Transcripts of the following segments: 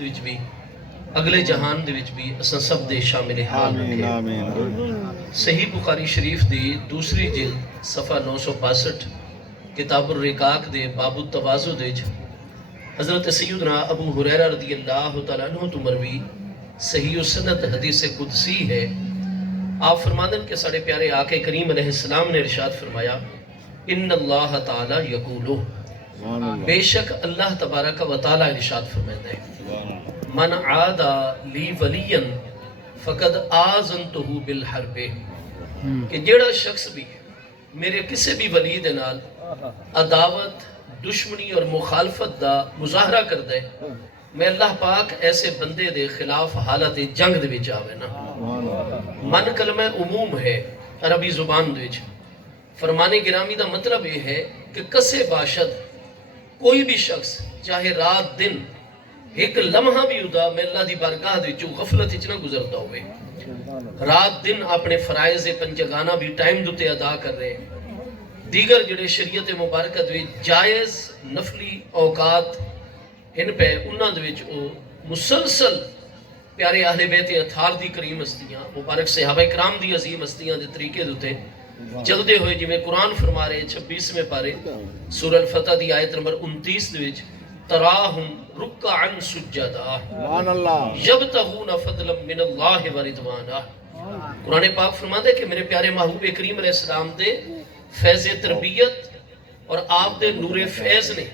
وچ بھی اگلے جہان دے وچ بھی اساں سب دے شامل حال رکھے صحیح بخاری شریف دی دوسری جلد صفحہ 962 کتاب الرقاق دے باب التواضع دے حضرت سیدنا ابو ہریرہ رضی اللہ تعالیٰ عنہ تو مروی صحیح السند حدیث قدسی ہے۔ آپ فرمادن کہ ساڑھے پیارے آقا کریم علیہ السلام نے ارشاد فرمایا ان اللہ تعالیٰ یقولو، بے شک اللہ تبارک و تعالیٰ ارشاد فرمائے ہے من عادا لی ولین فقد آذنتہو بالحرب، کہ جیڑا شخص بھی میرے کسی بھی ولی دے نال عداوت، دشمنی اور مخالفت دا مظاہرہ کر دے، میں اللہ پاک ایسے بندے دے خلاف حالت جنگ دے وچ آوے نا۔ من کلمہ عموم ہے عربی زبان دے وچ، فرمانے گرامی دا مطلب یہ ہے کہ کسے باشد کوئی بھی شخص چاہے رات دن ایک لمحہ بھی ادا میں اللہ دی بارگاہ دے جو غفلت اتنا گزرتا ہوئے، رات دن اپنے فرائض پنجگانہ بھی ٹائم دوتے ادا کر رہے، دیگر جڑے شریعت مبارکہ دے جائز نفلی اوقات ان پہ انہاں دے وچ او مسلسل پیارے اہل بیت اطہار دی کریم ہستیاں، مبارک صحابہ کرام دی عظیم ہستیاں دے طریقے دوتے چلدے ہوئے، جی میں قرآن فرما رہے 26 میں پارے سورہ الفتح دی آیت نمبر 29 دے وچ تراہم رکعا سجدا یبتغون فضلا من اللہ ورضوانا۔ قرآن پاک فرماتا ہے کہ میرے پیارے محبوب کریم علیہ السلام دے فیض تربیت اور آپ دے نور فیض نے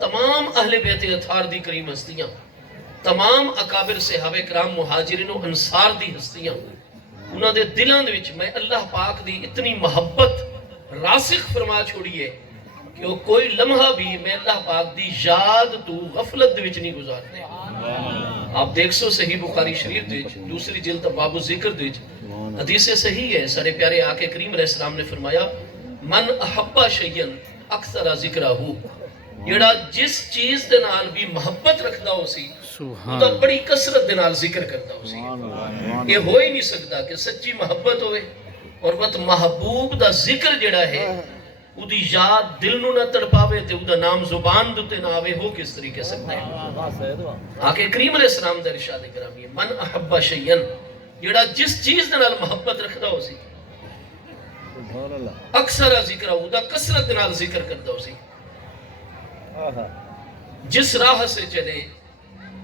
تمام اہل بیت اطہار دی کریم ہستیاں، تمام اکابر صحابہ کرام مہاجرین و انصار دی ہستیاں، انہاں دے دلان دے وچ میں اللہ پاک دی اتنی محبت راسخ فرما چھوڑی ہے کہ وہ کوئی لمحہ بھی میں اللہ پاک دی یاد تو غفلت دے وچ نہیں گزارتے۔ آپ دیکھ سو صحیح بخاری شریف دے وچ دوسری جلد باب الذکر دے وچ حدیث صحیح ہے، سارے پیارے آقا کریم علیہ السلام نے فرمایا من احب شیئا اکثر ذکرہ، جڑا جس چیز دے نال بھی محبت رکھدا ہو سی وہ بڑی کثرت دے نال ذکر کردا ہو سی۔ یہ ہو ہی نہیں سکتا کہ سچی محبت ہوئے اور بت محبوب دا ذکر جڑا ہے او دی یاد دل نو نہ تڑپاوے تے او دا نام زبان دوتے نہ آوے، ہو کس طریقے سکتا ہے؟ آقا کریم علیہ السلام دا ارشاد گرامی ہے من احب شیئا، جڑا جس چیز دے نال محبت رکھدا ہو سی اکثر ذکر او دا کثرت دے نال ذکر کردا ہو سی، جس راہ سے چلے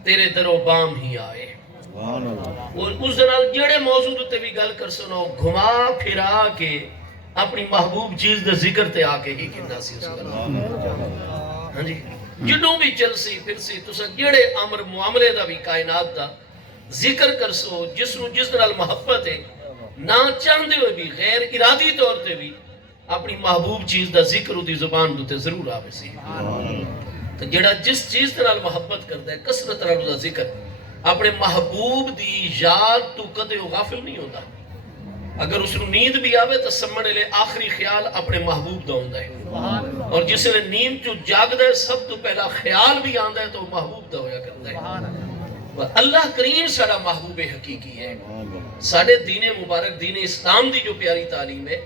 تیرے در و بام ہی آئے، اور اس دنال جڑے موضوع تے بھی گل کر سنو گھما پھرا کے اپنی محبوب چیز دے ذکر تے آکے ہی کندہ سی اس گل۔ ہاں جی جنوں بھی چل سی پھر سی تسا جڑے امر معاملے دا بھی کائنات دا ذکر کر سو، جس دنال محبت ہے نہ چاہندے ہوئے بھی غیر ارادی طور تے بھی اپنی محبوب چیز دا ذکر دی زبان دوتے ضرور آوے سی۔ تو جڑا جس چیز دے نال محبت کرتا ہے کثرت نال دا ذکر اپنے محبوب دی یاد تو کدے غافل نہیں ہوتا۔ اگر اس کو نیند بھی آوے تو سمجھنے لے آخری خیال اپنے محبوب دا ہوندا ہے، اور جس نے نیند جو جاگ دے سب تو پہلا خیال بھی آندا ہے تو محبوب دا ہویا کرتا ہے۔ اللہ کریم سارا محبوب حقیقی ہے۔ سارے دین مبارک دین اسلام دی جو پیاری تعلیم ہے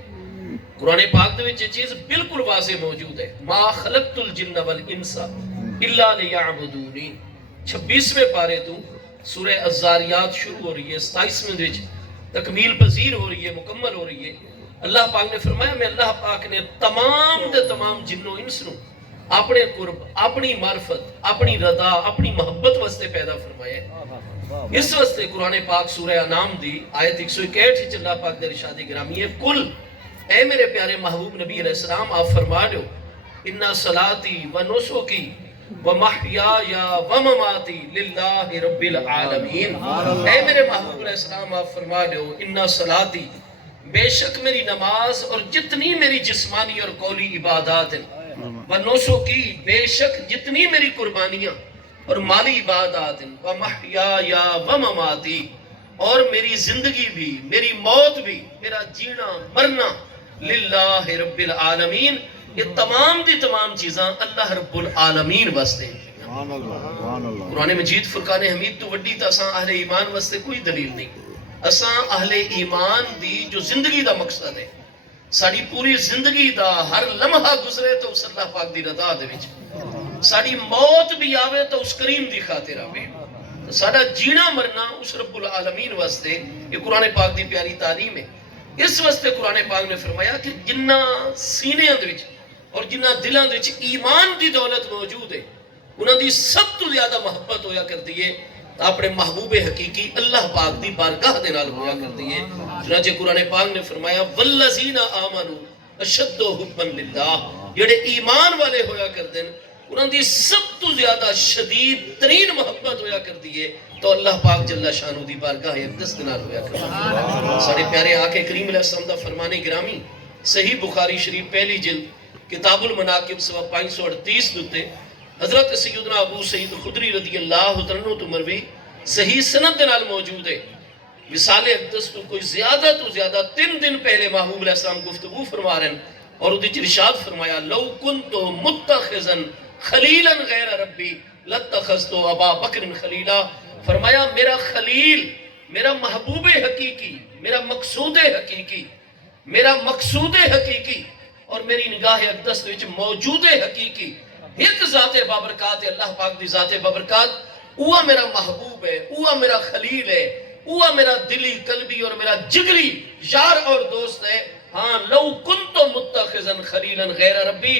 قرآن پاک دے وچ یہ چیز بالکل واضح موجود ہے، ما خلقت الجن والانس الا لیعبدونی۔ 26ویں پارے تو سورہ الزاریات شروع ہو رہی ہے، 27ویں وچ تکمیل پذیر ہو رہی ہے، مکمل ہو رہی ہے۔ اللہ پاک نے فرمایا میں اللہ پاک نے تمام دے تمام جن و انس نو اپنے قرب، اپنی معرفت، اپنی رضا، اپنی محبت واسطے پیدا فرمایا ہے۔ اس واسطے قرآن پاک سورہ انعام دی آیت 161 وچ اللہ پاک دے ارشاد گرامی ہے کل اے میرے پیارے محبوب نبی علیہ السلام آپ فرما لو اِنَّا صَلَاتِي وَنُسُكِي وَمَحْيَايَ وَمَمَاتِي لِلَّهِ رَبِّ الْعَالَمِينَ۔ اے میرے محبوب علیہ السلام آپ فرما لو اِنَّا صَلَاتِي، بے شک میری نماز اور جتنی میری جسمانی اور قولی عبادات ہیں، وَنُسُكِي، بے شک جتنی میری قربانیاں اور مالی عبادات ہیں، وَمَحْيَايَ وَمَمَاتِي، اور میری زندگی بھی، میری موت بھی، میرا جینا مرنا للہ رب العالمین، یہ تمام دی تمام چیزاں اللہ رب العالمین واسطے ہیں۔ قرآن مجید فرقان حمید تو وڈی تا اساں اہل ایمان واسطے کوئی دلیل نہیں۔ اساں اہل ایمان دی جو زندگی دا مقصد ہے، ساری پوری زندگی دا ہر لمحہ گزرے تو اس اللہ پاک دی رضا دے وچ، ساری موت بھی آوے تو اس کریم دی خاطر آوے، ساڈا جینا مرنا اس رب العالمین واسطے یہ قرآن پاک دی پیاری تعلیم ہے. اس واسطے قرآن پاک نے فرمایا کہ جنہ سینیاں دے وچ اور جنہ دلاں دے وچ ایمان دی دولت موجود ہے انہاں دی سب تو زیادہ محبت ہویا کرتی ہے اپنے محبوب حقیقی اللہ پاک دی بارگاہ دے نال ہویا کرتی ہے. چنانچہ قرآن پاک نے فرمایا والذین آمنوا اشد حبا للہ، جڑے ایمان والے ہویا کردے ہیں انہاں دی سب تو زیادہ شدید ترین محبت ہویا کرتی ہے تو اللہ پاک جل شانہ دی بارگاہ اقدس دے نال ہویا کرتی ہے. سارے پیارے آقا کریم علیہ السلام دا فرمان گرامی صحیح بخاری شریف پہلی جلد کتاب المناقب صفحہ 538 دتے حضرت سیدنا ابو سعید خدری رضی اللہ عنہ تو مروی صحیح سند دے نال موجود ہے. وصال اقدس تو کوئی زیادہ تو زیادہ 3 دن پہلے محبوب علیہ السلام گفتگو فرما رہے ہیں اور وہ ارشاد فرمایا لو کنت متخذا خلیلا غیر ربی لاتخذت ابا بکر خلیلا. فرمایا میرا خلیل، میرا محبوب حقیقی، میرا مقصود حقیقی، میرا مقصود حقیقی اور میری نگاہ اقدس وچ موجود حقیقی ایک ذات بابرکات ہے، اللہ پاک دی ذات بابرکات، وہ میرا محبوب ہے، وہ میرا خلیل ہے، وہ میرا دلی قلبی اور میرا جگری یار اور دوست ہے. ہاں لو کنت متخذا خلیلا غیر ربی،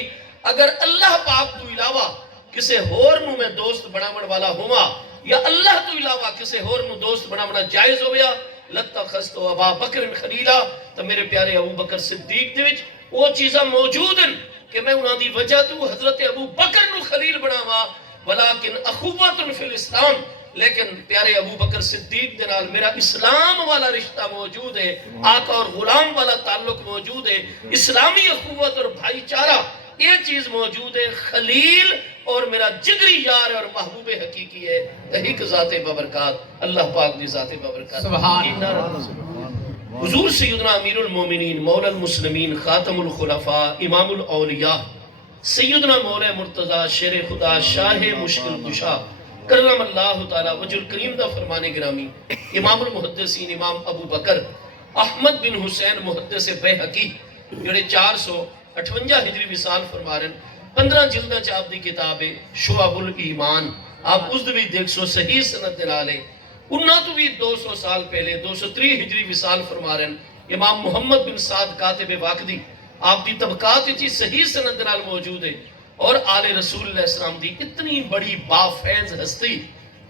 اگر اللہ پاک تو علاوہ کسے ہور نو میں دوست بناون والا ہوا یا اللہ تو علاوہ کسے ہور نو دوست بناونا جائز ہو گیا لاتخذت ابا بکر خلیلا، تو میرے پیارے ابو بکر صدیق دے وچ وہ چیزاں موجود ہیں کہ میں انہاں دی وجہ تو حضرت ابو بکر نو خلیل بناواں ولیکن اخوۃ فی الاسلام، لیکن پیارے ابو بکر صدیق دے نال میرا اسلام والا رشتہ موجود ہے، آقا اور غلام والا تعلق موجود ہے، اسلامی اخوت اور بھائی چارہ یہ چیز موجود ہے. خلیل اور میرا جگری یار اور محبوب حقیقی ہے ایک ذات بابرکات اللہ پاک دی ذات بابرکات. سبحان اللہ. حضور سیدنا امیر المومنین مولا المسلمین خاتم الخلفاء امام الاولیاء سیدنا مولا مرتضی شیر خدا شاہ مشکل کشا کرم اللہ تعالی وجہ الکریم دا فرمان گرامی امام المحدثین امام ابو بکر احمد بن حسین محدث بیہقی جڑے 458 ہجری وصال فرما رہے ہیں 15 جلدہ چاپ دی کتاب ہے شعب الایمان. آپ اس بھی دیکھ سو صحیح سند دلالے انہاں تو بھی 200 سال پہلے 203 ہجری وصال فرما رہے ہیں امام محمد بن سعد کاتب واقدی آپ دی طبقات چی صحیح سند دلال موجود ہے. اور آل رسول اللہ السلام دی اتنی بڑی با فیض ہستی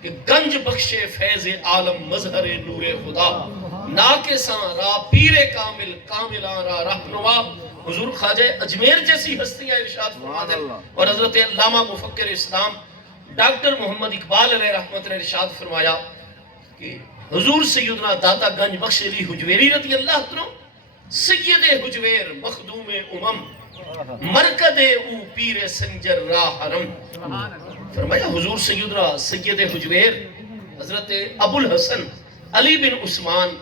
کہ گنج بخشے فیض عالم مظہر نور خدا ناکساں را پیر کامل کاملان را رہنما حضور خواجہ اجمیر جیسی ہستیاں ارشاد فرما دیں. اور حضرت علامہ مفکر اسلام ڈاکٹر محمد اقبال علیہ رحمت نے ارشاد فرمایا کہ حضور سیدنا داتا گنج بخش علی حجویری رضی اللہ عنہ سید حجویر مخدوم امم مرکد او پیر سنجر را حرم. فرمایا حضور سیدنا سید حجویر حضرت ابو الحسن علی بن عثمان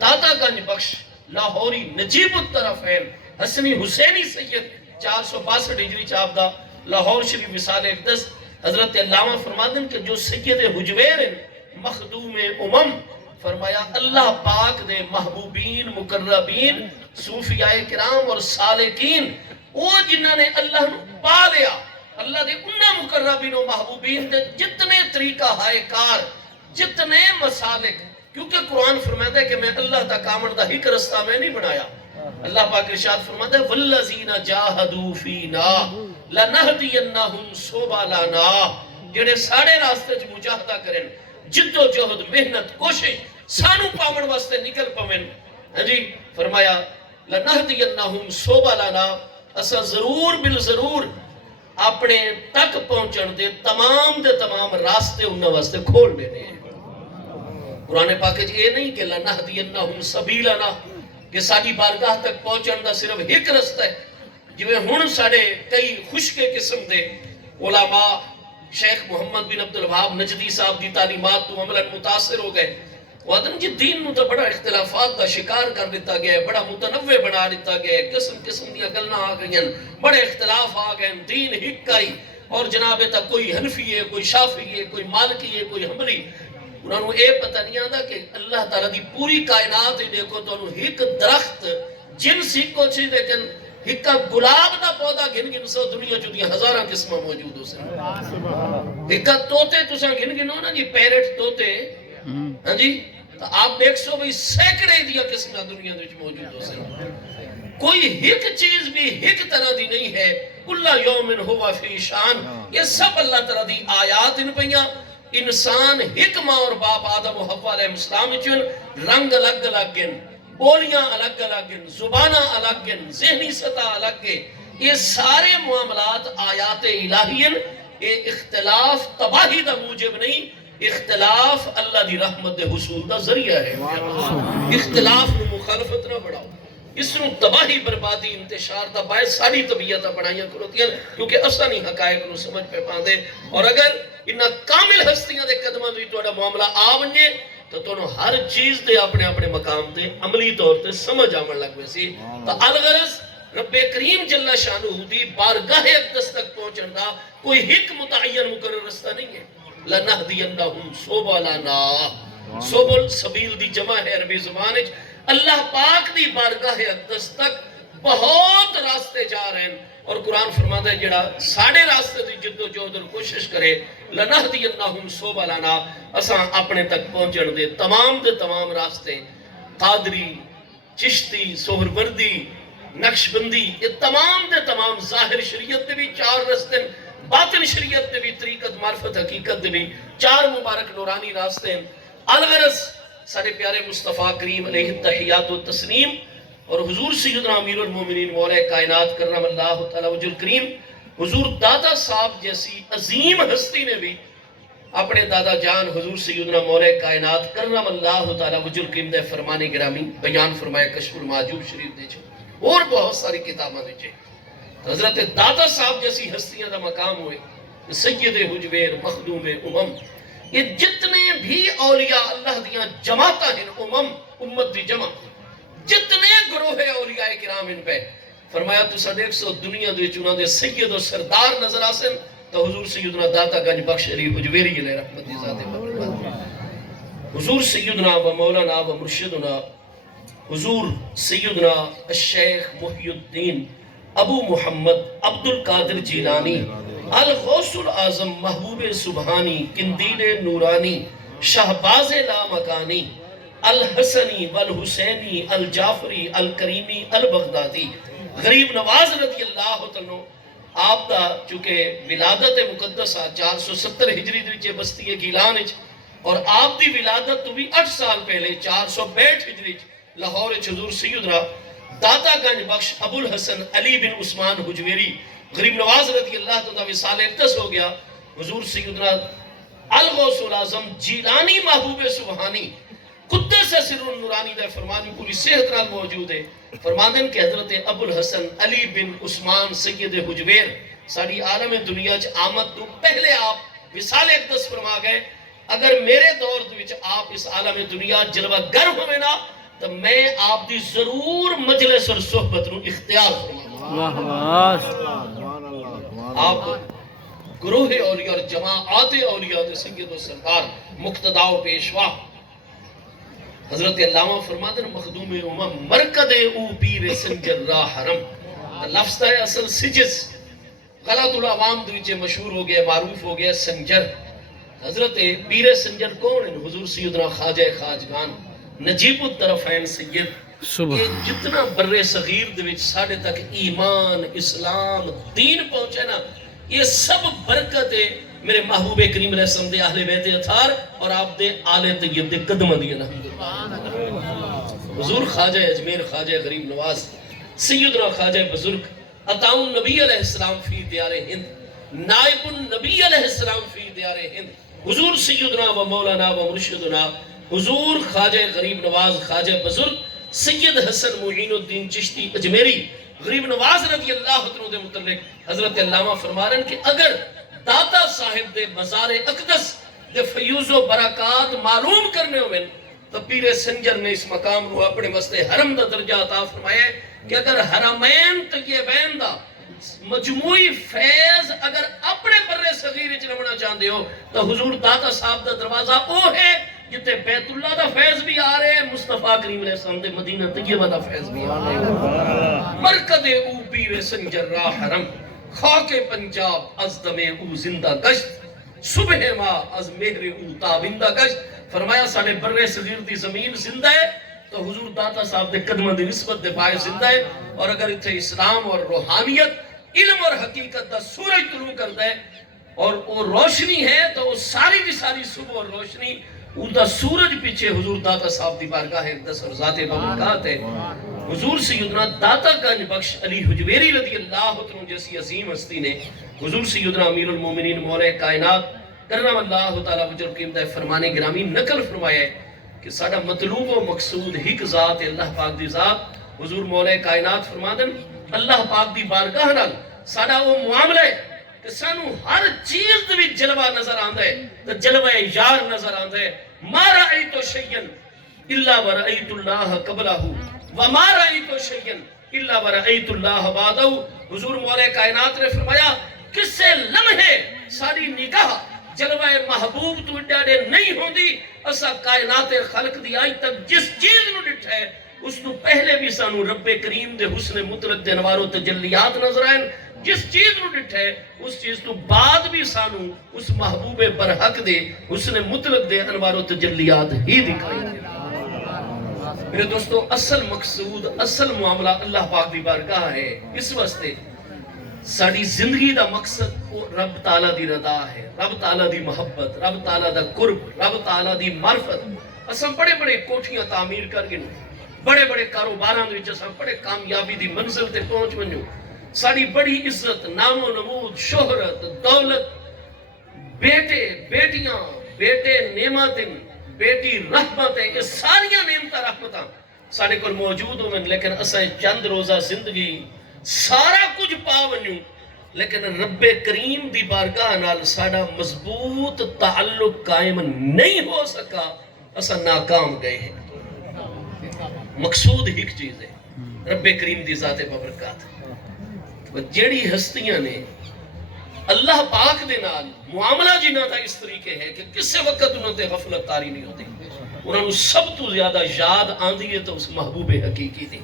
داتا گنج بخش لاہوری نجیب الطرفین حسنی حسینی سید 462 ہجری چاپ دا لاہور شریف وصال اقدس حضرت علامہ فرمادن کہ جو سید حجویر مخدوم امم فرمایا اللہ پاک دے محبوبین مقربین صوفیاء کرام اور سالکین وہ جنہوں نے اللہ نو پا لیا اللہ دے انہاں مقربین و محبوبین دے جتنے طریقہ ہائے کار جتنے مسالک، کیونکہ قرآن فرماتا ہے کہ میں اللہ تک آمن دا ہی رستہ میں نہیں بنایا. اللہ پاک ارشاد فرماتا ہے والذین جاہدوا فینا لنہدینہم سبلنا، جڑے ساڑے راستے چ مجاہدہ کریں جد و جہد محنت کوشش سانو پاون واسطے نکل پوین. ہاں جی فرمایا لنہدینہم سبلنا، اسا ضرور بالضرور اپنے تک پہنچن دے تمام راستے انہاں واسطے کھول دینے ہیں. قرآن پاک یہ نہیں کہ لنہدینہم سبیلنا کہ ساری بارگاہ تک پہنچن دا صرف ایک رستہ ہے. جویں ہن ساڑے کئی خشکے قسم دے علماء شیخ محمد بن عبد الوہاب نجدی صاحب دی تعلیمات تو عملاً متاثر ہو گئے. وہ آدم جی دین نو تو بڑا اختلافات دا شکار کر دیتا گیا ہے، بڑا متنوع بنا دیتا گیا ہے، قسم دیا گلنا آ گئی ہیں، بڑے اختلاف آ گئے ہیں، دین ہک آئی اور جناب تا کوئی حنفی ہے، کوئی شافعی ہے، کوئی مالکی ہے، کوئی حنبلی. انہوں نے یہ پتہ نہیں آتا کہ اللہ تعالیٰ دی پوری کائنات ہی دیکھو تو انہوں ایک درخت جنس ہی کو چیز لیکن ایک گلاب دا پودا گھن گھن سو دنیا چودیاں ہزاراں قسمہ موجود ہو سن ایک توتے تساں گھن گھنو نا جی پیرٹ توتے ہاں جی تو آپ دیکھ سو بھئی سینکڑے دیا قسمہ دنیا دے موجود ہو سن کوئی ایک چیز بھی ایک طرح دی نہیں ہے کُلَّ یومٍ ہوا فی شان یہ سب اللہ تعالیٰ دی آیات ان پہیاں انسان ایک ماں اور باپ آدم و حوا علیہ السلام چن رنگ الگ الگ گن بولیاں الگ الگ گن زبانہ الگ گن ذہنی سطح الگ گن یہ سارے معاملات آیات الہی ہیں یہ اختلاف تباہی دا موجب نہیں اختلاف اللہ دی رحمت دے حصول دا ذریعہ ہے اختلاف نو مخالفت نہ بڑھاؤ اس نو تباہی بربادی انتشار دا باعث ساری طبیعتہ بڑھائیاں کروتی ہیں کیونکہ اصلا نہیں حقائق نو سمجھ پہ پاندے اور اگر انہا کامل ہستیاں دے قدمہ دوی توڑا معاملہ آونجے تو تونوں ہر چیز دے اپنے اپنے مقام دے عملی طور تے سمجھ آمن لگ ویسی تو الغرض رب کریم جل شانہ دی بارگاہ اقدس تک پہنچن دا کوئی حق متعین مقرر رستہ نہیں ہے لَنَهْدِيَنَّهُمْ سُبُلَنَا سبل سبیل دی جمع ہے عربی زبان اللہ پاک دی بارگاہ اقدس تک بہت راستے جا رہے ہیں اور قرآن فرماتا ہے جڑا ساڑھے راستے دی جد و جہد اور کوشش کرے لَنَهْدِيَنَّهُمْ سُبُلَنَا اساں اپنے تک پہنچن دے تمام راستے قادری چشتی سہروردی نقشبندی یہ تمام ظاہر شریعت دے بھی 4 راستے باطن شریعت دے بھی طریقت معرفت حقیقت دے بھی 4 مبارک نورانی راستے ہیں الغرض سارے پیارے مصطفیٰ کریم علیہ التحیات و تسلیم اور حضور سیدنا امیر المومنین مولا کائنات کرم اللہ تعالیٰ وجل کریم حضور دادا صاحب جیسی عظیم ہستی نے بھی اپنے دادا جان حضور سیدنا مولا کائنات کرم اللہ تعالیٰ وجل کریم دے فرمان گرامی بیان فرمایا کشف المعجوب شریف دے چھو اور بہت ساری کتاباں دے چھے حضرت دادا صاحب جیسی ہستیاں دا مقام ہوئے سید حجویر مخدوم یہ جتنے بھی اولیاء اللہ دیاں جماعتہ ہیں امت دی جمع جتنے گروہ اولیاء کرام ان پہ فرمایا تو صدیق سو دنیا دے چنہ دے سید و سردار نظر آسن تو حضور سیدنا داتا گنج بخش علی حجویری علیہ رحمت دی ذات مبارک حضور سیدنا و مولانا و مرشدنا حضور سیدنا الشیخ محی الدین ابو محمد عبد القادر جیلانی الغوث العظم محبوب سبحانی قندیل نورانی شہباز لامکانی الحسنی والحسینی الجعفری الکریمی البغدادی غریب نواز رضی اللہ عنہ آپ دا چونکہ ولادت مقدسہ 470 ہجری دوچے بستی گیلان اور آپ دی ولادت تو بھی 8 سال پہلے 462 ہجری لاہور حضور سیدنا داتا گنج بخش ابو الحسن علی بن عثمان حجویری غریب نواز رضی اللہ تعالیٰ وصال اقدس ہو گیا حضور سیدنا الغوث العظم جیلانی محبوب سبحانی قدس سر النورانی دے فرمانی پوری صحت نال موجود ہے فرماندن کہ حضرت ابو الحسن علی بن عثمان سید حجویر ساری عالم دنیا چ آمد تو پہلے آپ وصال اقدس فرما گئے اگر میرے دور وچ آپ اس عالم دنیا جلوہ گر ہوئے نا تو میں آپ دی ضرور مجلس اور صحبت نو اختیار فرماؤں آپ گروہ اولیاء اور جماعات اولیاء دے سید و سردار مقتداء و پیشوا حضرت علامہ فرماتے ہیں مخدوم مرکد او پیر سنجر را حرم لفظ ہے اصل سجز غلط العوام دوچے مشہور ہو گیا معروف ہو گیا سنجر حضرت پیر سنجر کون ہیں حضور سیدنا خواجہ خواجگان نجیب الطرفین سید یہ جتنا بر صغیر دے وچ ساڑھے تک ایمان اسلام دین پہنچے نا یہ سب برکت ہے میرے محبوب کریم علیہ السلام دے اہل بیت اطہار اور آپ دے آل طیب دے قدمہ دیا حضور خواجہ اجمیر خواجہ غریب نواز سیدنا خواجہ بزرگ عطاء النبی علیہ السلام فی دیار ہند نائب النبی علیہ السلام فی دیار ہند حضور سیدنا و مولانا و مرشدنا حضور خواجہ غریب نواز خواجہ بزرگ سید حسن معین الدین چشتی اجمیری غریب نواز رضی اللہ عنہ دے متعلق حضرت علامہ فرما رہے ہیں کہ اگر داتا صاحب دے مزار اقدس دے فیوز و برکات معلوم کرنے ہوئے تو پیر سنجر نے اس مقام کو اپنے مسئلے حرم دا درجہ عطا فرمایا کہ اگر حرمین طیبین دا مجموعی فیض اگر اپنے بر صغیر اچھ رمنا چاہتے ہو تو حضور داتا صاحب دا دروازہ او ہے جتے بیت اللہ دا فیض بھی آ رہے ہیں، مصطفیٰ کریم علیہ السلام دے مدینہ طیبہ دا فیض بھی آ رہے ہیں۔ مرکد او پیر سنجر راہ حرم، خاک پنجاب از دم او زندہ گشت، صبح ماں از مہر او تابندہ گشت۔ فرمایا ساڑھے برے صغیر دی زمین زندہ ہے تو حضور داتا صاحب دے قدمہ دی نسبت دے پائے زندہ ہے، اور اگر اتھے اسلام اور روحانیت، علم اور حقیقت دا سورج طلوع کرتا ہے اور وہ روشنی ہے تو وہ ساری دی ساری صبح اور روشنی اُندا سورج پیچھے حضور داتا صاحب دی بارگاہ اقدس اور ذات بابرکات ہے۔ حضور سیدنا داتا گنج بخش علی حجویری رضی اللہ عنہ جیسی عظیم ہستی نے حضور سیدنا امیر المومنین مولا کائنات کرم اللہ تعالیٰ وجل قیمتہ فرمان گرامی نقل فرمایا ہے کہ ساڑھا مطلوب و مقصود ہک ذات اللہ پاک دی ذات۔ حضور مولا کائنات فرمادن اللہ پاک دی بارگاہ نال ساڑھا وہ معاملہ ہے کہ سانو ہر چیز دوی جلوہ نظر آندہ ہے تو جلوہ یار نظر آندہ ہے۔ ما رأیتو شیئن الا ورأیت اللہ قبلہ وما رأیتو شیئن الا ورأیت اللہ بعدہ۔ حضور مولا کائنات نے فرمایا کس سے لمحے ساری نگاہ جلوہ محبوب تو اڈاڑے نہیں ہوندی، اسا کائنات خلق دی آئی تک جس چیز نو ڈٹھا ہے اس تو پہلے بھی سانو رب کریم دے حسن مطلق دے انوار و تجلیات نظر آئیں، جس چیز نو ڈٹھا ہے اس چیز تو بعد بھی سانو اس محبوب برحق دے حسن مطلق دے انوار و تجلیات ہی دکھائی دے۔ میرے دوستو اصل مقصود اصل معاملہ اللہ پاک دی بارگاہ ہے۔ اس واسطے ساری زندگی دا مقصد رب تعالیٰ دی رضا ہے، رب تعالیٰ دی محبت، رب تعالیٰ دا قرب، رب تعالیٰ دی معرفت۔ اساں بڑے بڑے کوٹھیاں تعمیر کر گئے، بڑے بڑے کاروباراں دے وچ اساں بڑے کامیابی دی منزل تے پہنچ ونجو، ساری بڑی عزت، نام و نمود، شہرت، دولت، بیٹے بیٹیاں، بیٹے نعمتیں، بیٹی رحمتیں، یہ ساریاں نعمتاں رحمتاں سارے کول موجود ہوئے، لیکن اساں چند روزہ زندگی سارا کچھ پا ونجو، لیکن رب کریم دی بارگاہ نال ساڑا مضبوط تعلق قائم نہیں ہو سکا، اساں ناکام گئے ہیں۔ مقصود ایک چیز ہے، رب کریم دی ذات بابرکات۔ جیڑی ہستیاں نے اللہ پاک دے نال معاملہ جنہ تھا اس طریقے ہے کہ کسے وقت انہوں تے غفلت تاری نہیں ہوتی، انہوں نے سب تو زیادہ یاد آندھی ہے تو اس محبوب حقیقی دی۔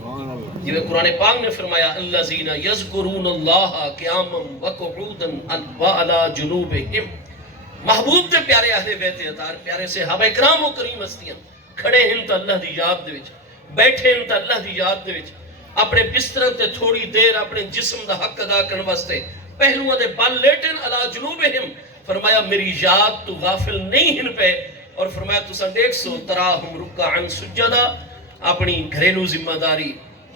جیوے قرآن پاک نے فرمایا الذین یذکرون اللہ قیاما وقعودا وعلی جنوبہم۔ محبوب دے پیارے اہل بیت اطہار، پیارے صحابہ کرام و کریم ہستیاں کھڑے ہیں تو اللہ دی یاد دے وچ، بیٹھے ہیں تو اللہ دی یاد دے وچ، اپنے بستر تے تھوڑی دیر اپنے جسم دا حق ادا کرنے واسطے پہلوؤں دے بال لیٹن علی جنوبہم۔ فرمایا میری یاد تو غافل نہیں ہن پہ، اور فرمایا تساں دیکھ سو تراہم رکعن سجدہ، اپنی گھریلو ذمہ داری،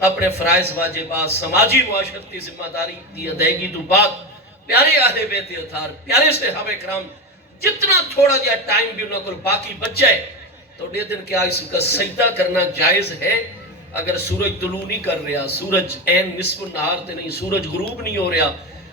اپنے فرائض واجبات، سماجی معاشرت کی ذمہ داری دی ادائیگی تو بعد پیارے اہل بیت اطہار، پیارے صحابہ کرام جتنا تھوڑا جا ٹائم بھی انہوں کو باقی بچ جائے تو دے دن کیا اس کا سجدہ کرنا جائز ہے۔ اگر سورج طلوع نہیں کر رہا، سورج عین نصف النہار تے نہیں، سورج غروب نہیں ہو رہا،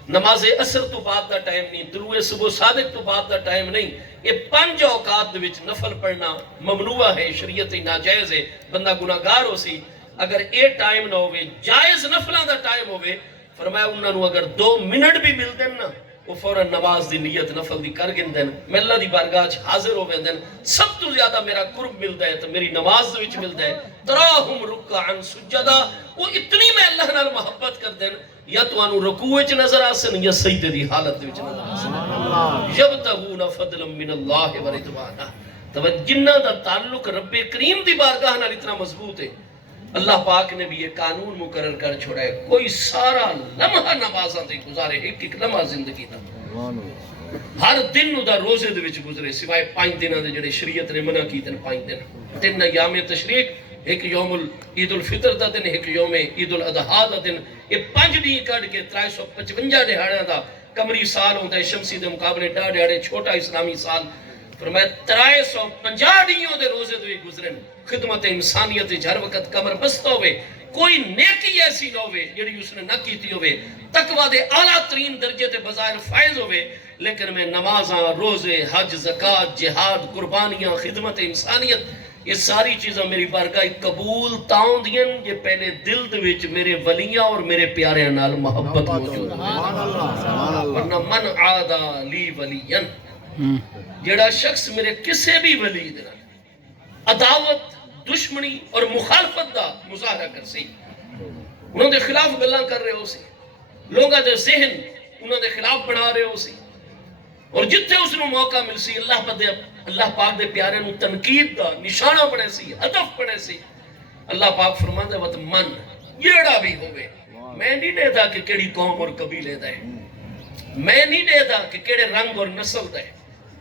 نماز اثر تو بعد دا ٹائم نہیں، طلوع صبح صادق تو بعد دا ٹائم نہیں، یہ 5 اوقات دے وچ نفل پڑھنا ممنوع ہے، شریعت ناجائز ہے، بندہ گناہگار ہو سی۔ اگر یہ ٹائم نہ ہوئے، جائز نفلہ دا ٹائم ہوئے، فرمایا انہوں نے اگر 2 منٹ بھی مل دیں نا وہ فوراً نماز دی نیت نفل دی کر گن دین، میں اللہ دی بارگاہ حاضر ہو گئے دین، سب تو زیادہ میرا قرب ملتا ہے تو میری نماز دے وچ ملتا ہے۔ تراہم رکعن سجدہ، وہ اتنی میں اللہ نال محبت کر دین یا تو انو رکوع وچ نظر آسن یا سجدے دی حالت وچ نظر آسن۔ یبتغون فضلا من اللہ و رضوانہ۔ تو جنہ دا تعلق رب کریم دی بارگاہ نال اتنا مضبوط ہے، اللہ پاک نے بھی یہ قانون مقرر کر چھوڑا ہے، کوئی سارا لمحہ نمازاں دے گزارے، ایک ایک لمحہ زندگی دا ہر دن دا روزے دے وچ گزرے، سوائے 5 دنوں دے جڑے شریعت نے منع کیتے 5 دن، 3 ایام تشریق، ایک یوم عید الفطر دا دن، ایک یوم عید الاضحیٰ دا دن، یہ 5 دن کٹ کے 355 دہاڑیاں دا قمری سال ہوتا ہے، شمسی دے مقابلے ڈا دہاڑے چھوٹا اسلامی سال۔ فرمایا 350 دیوں دے روزے دوئے گزرن، خدمت انسانیت ہر وقت کمر بستہ ہوئے، کوئی نیکی ایسی نہ ہوئے جڑی اس نے نہ کیتی ہوئے، تقوی دے اعلیٰ ترین درجے تے بظاہر فائز ہوئے، لیکن میں نمازاں، روزے، حج، زکاة، جہاد، قربانیاں، خدمت انسانیت، یہ ساری چیزاں میری بارگاہ قبول تاؤں دیں یہ پہلے دل دے وچ میرے ولیاں اور میرے پیارے نال محبت موجود ہے۔ ورنہ من عادا لی ولین، جڑا شخص میرے کسے بھی ولی دینا عداوت دشمنی اور مخالفت دا مظاہرہ کر سی انہوں دے خلاف گلاں کر رہے ہو سی لوگاں دے ذہن انہوں دے خلاف بنا رہے ہو سی اور جتنے اس نے موقع مل سی اللہ پاک دے پیارے نو تنقید دا نشانہ بنے سی ہدف بنے سی اللہ پاک فرماندے وقت من جیڑا بھی ہوئے میں نہیں دیتا کہ کیڑی قوم اور قبیلے دا ہے میں نہیں دیتا کہ کیڑے رنگ اور نسل دا ہے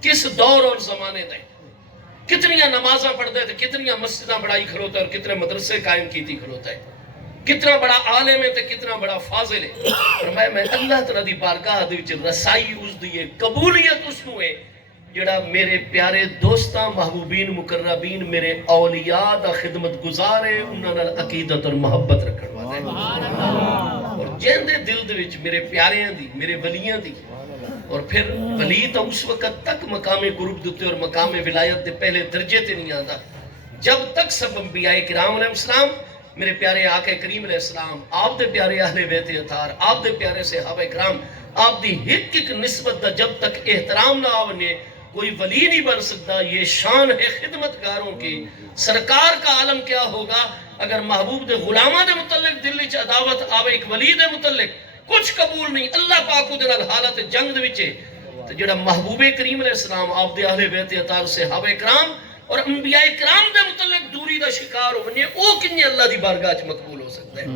کس دور اور زمانے دا ہے کتنیاں نمازاں پڑھتا ہے کتنیاں مسجداں بڑائی کھلوتا ہے اور کتنے مدرسے قائم کیتی کھلوتا ہے کتنا بڑا عالم ہے تے کتنا بڑا فاضل ہے فرمایا میں اللہ تعالیٰ دی بارگاہ دے وچ رسائی اس دی قبولیت اس نو ہے جڑا میرے پیارے دوستاں محبوبین مقربین میرے اولیاء دا خدمت گزار ہے انہاں نال عقیدت اور محبت رکھن والا ہے اور جن دے دل دے وچ میرے پیاریاں دی میرے ولیاں دی اور پھر ولی تو اس وقت تک مقام قرب دیتے اور مقام ولایت دے پہلے درجے تے نہیں آندا جب تک سب انبیاء کرام علیہ السلام میرے پیارے آقا کریم علیہ السلام آپ دے پیارے اہل بیت اطہار آپ دے پیارے صحابہ کرام آپ دی ایک نسبت دا جب تک احترام نہ آونے کوئی ولی نہیں بن سکتا یہ شان ہے خدمتگاروں کی سرکار کا عالم کیا ہوگا اگر محبوب دے غلامہ دے متعلق دل وچ عداوت آوے ایک ولی دے متعلق کچھ قبول نہیں اللہ پاک دے نال حالت جنگ دے وچ تے جڑا محبوب کریم علیہ السلام آپ دے اہل بیت اطہار صحابہ کرام اور انبیاء کرام دے متعلق دوری دا شکار ہو بنیے او کنی اللہ دی بارگاہ چ مقبول ہو سکتا ہے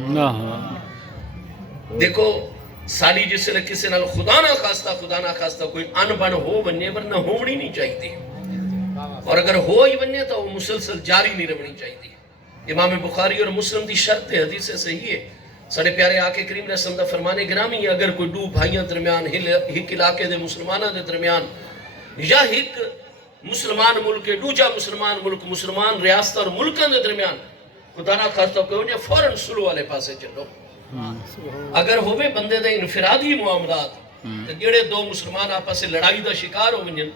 دیکھو ساری جس لئے کسی نال خدا نہ خواستہ کوئی ان بن ہو بنیے ورنہ ہونی نہیں چاہیے اور اگر ہو ہی بنیے تو وہ مسلسل جاری نہیں رہنی چاہیے امام بخاری اور مسلم دی شرط حدیث صحیح ہے سارے پیارے آقا کریم علیہ السلام دا فرمانے گرامی اگر کوئی دو بھائیاں درمیان ہک علاقے دے مسلمانہ دے درمیان یا ہک مسلمان ملک دوجا مسلمان ملک مسلمان ریاست اور ملکوں دے درمیان خدا نہ خواستہ کوئی انہیں فوراً سلو والے پاسے چلو اگر ہوئے بندے دے انفرادی معاملات جڑے دو مسلمان آپس سے لڑائی دا شکار ہو ونجن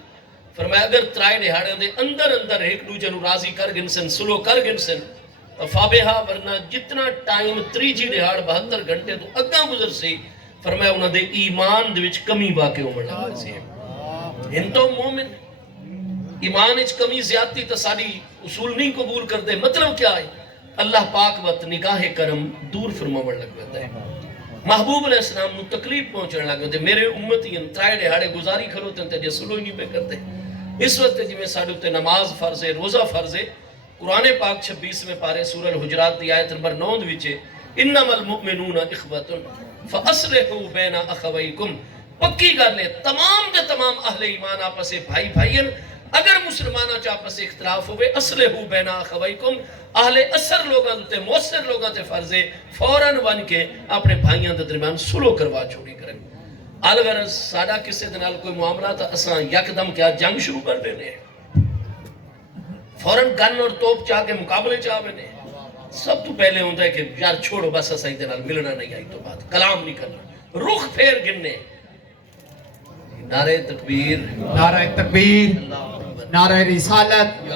فرمایا اگر ترائے دہاڑے دے اندر ایک دوجے نو راضی کر گنسن سلو کر گنسن فابہا ورنہ جتنا ٹائم تریجی دہاڑ 72 گھنٹے تو اگاں گزر سے فرمایا انہاں دے ایمان دے وچ کمی واقع ہو لگا سی ہن تو مومن ایمان اچ کمی زیادتی تصادی اصول نہیں قبول کر دے مطلب کیا ہے اللہ پاک وقت نگاہ کرم دور فرماور لگ بہتا ہے محبوب علیہ السلام نو تکلیف پہنچنے لگ بہتے میرے امتی ان ترائے دہاڑے گزاری کھلوتے ہیں تجھے سلو ہی نہیں پہ کرتے اس وقت جی میں ساڑھے ہوتے نماز فرض ہے روزہ فرض ہے قرآن پاک 26 میں پارے سورہ الحجرات دی آیت نمبر 9 دویچے انما المؤمنون اخوتن فاصلحوا بین اخویکم پکی گل ہے تمام دے تمام اہل ایمان آپس بھائی بھائین اگر مسلمانوں چاہ آپس اختلاف ہوئے اصلحوا بین اخویکم اہل اثر لوگاں تے مؤثر لوگاں تے فرض ہے فوراً بن کے اپنے بھائیاں دے درمیان سلو کروا چھوڑی کریں الغرض ساڈا کسے دے نال کوئی معاملہ تا اساں یکدم کیا جنگ شروع کر دینے فوراً گن اور توپ چاہ کے مقابلے چاہ بنے سب تو پہلے ہوتا ہے کہ یار چھوڑو بس اساں دے نال ملنا نہیں آئی تو بات کلام نہیں کرنا رخ پھیر گننے نعرہ تکبیر نعرہ رسالت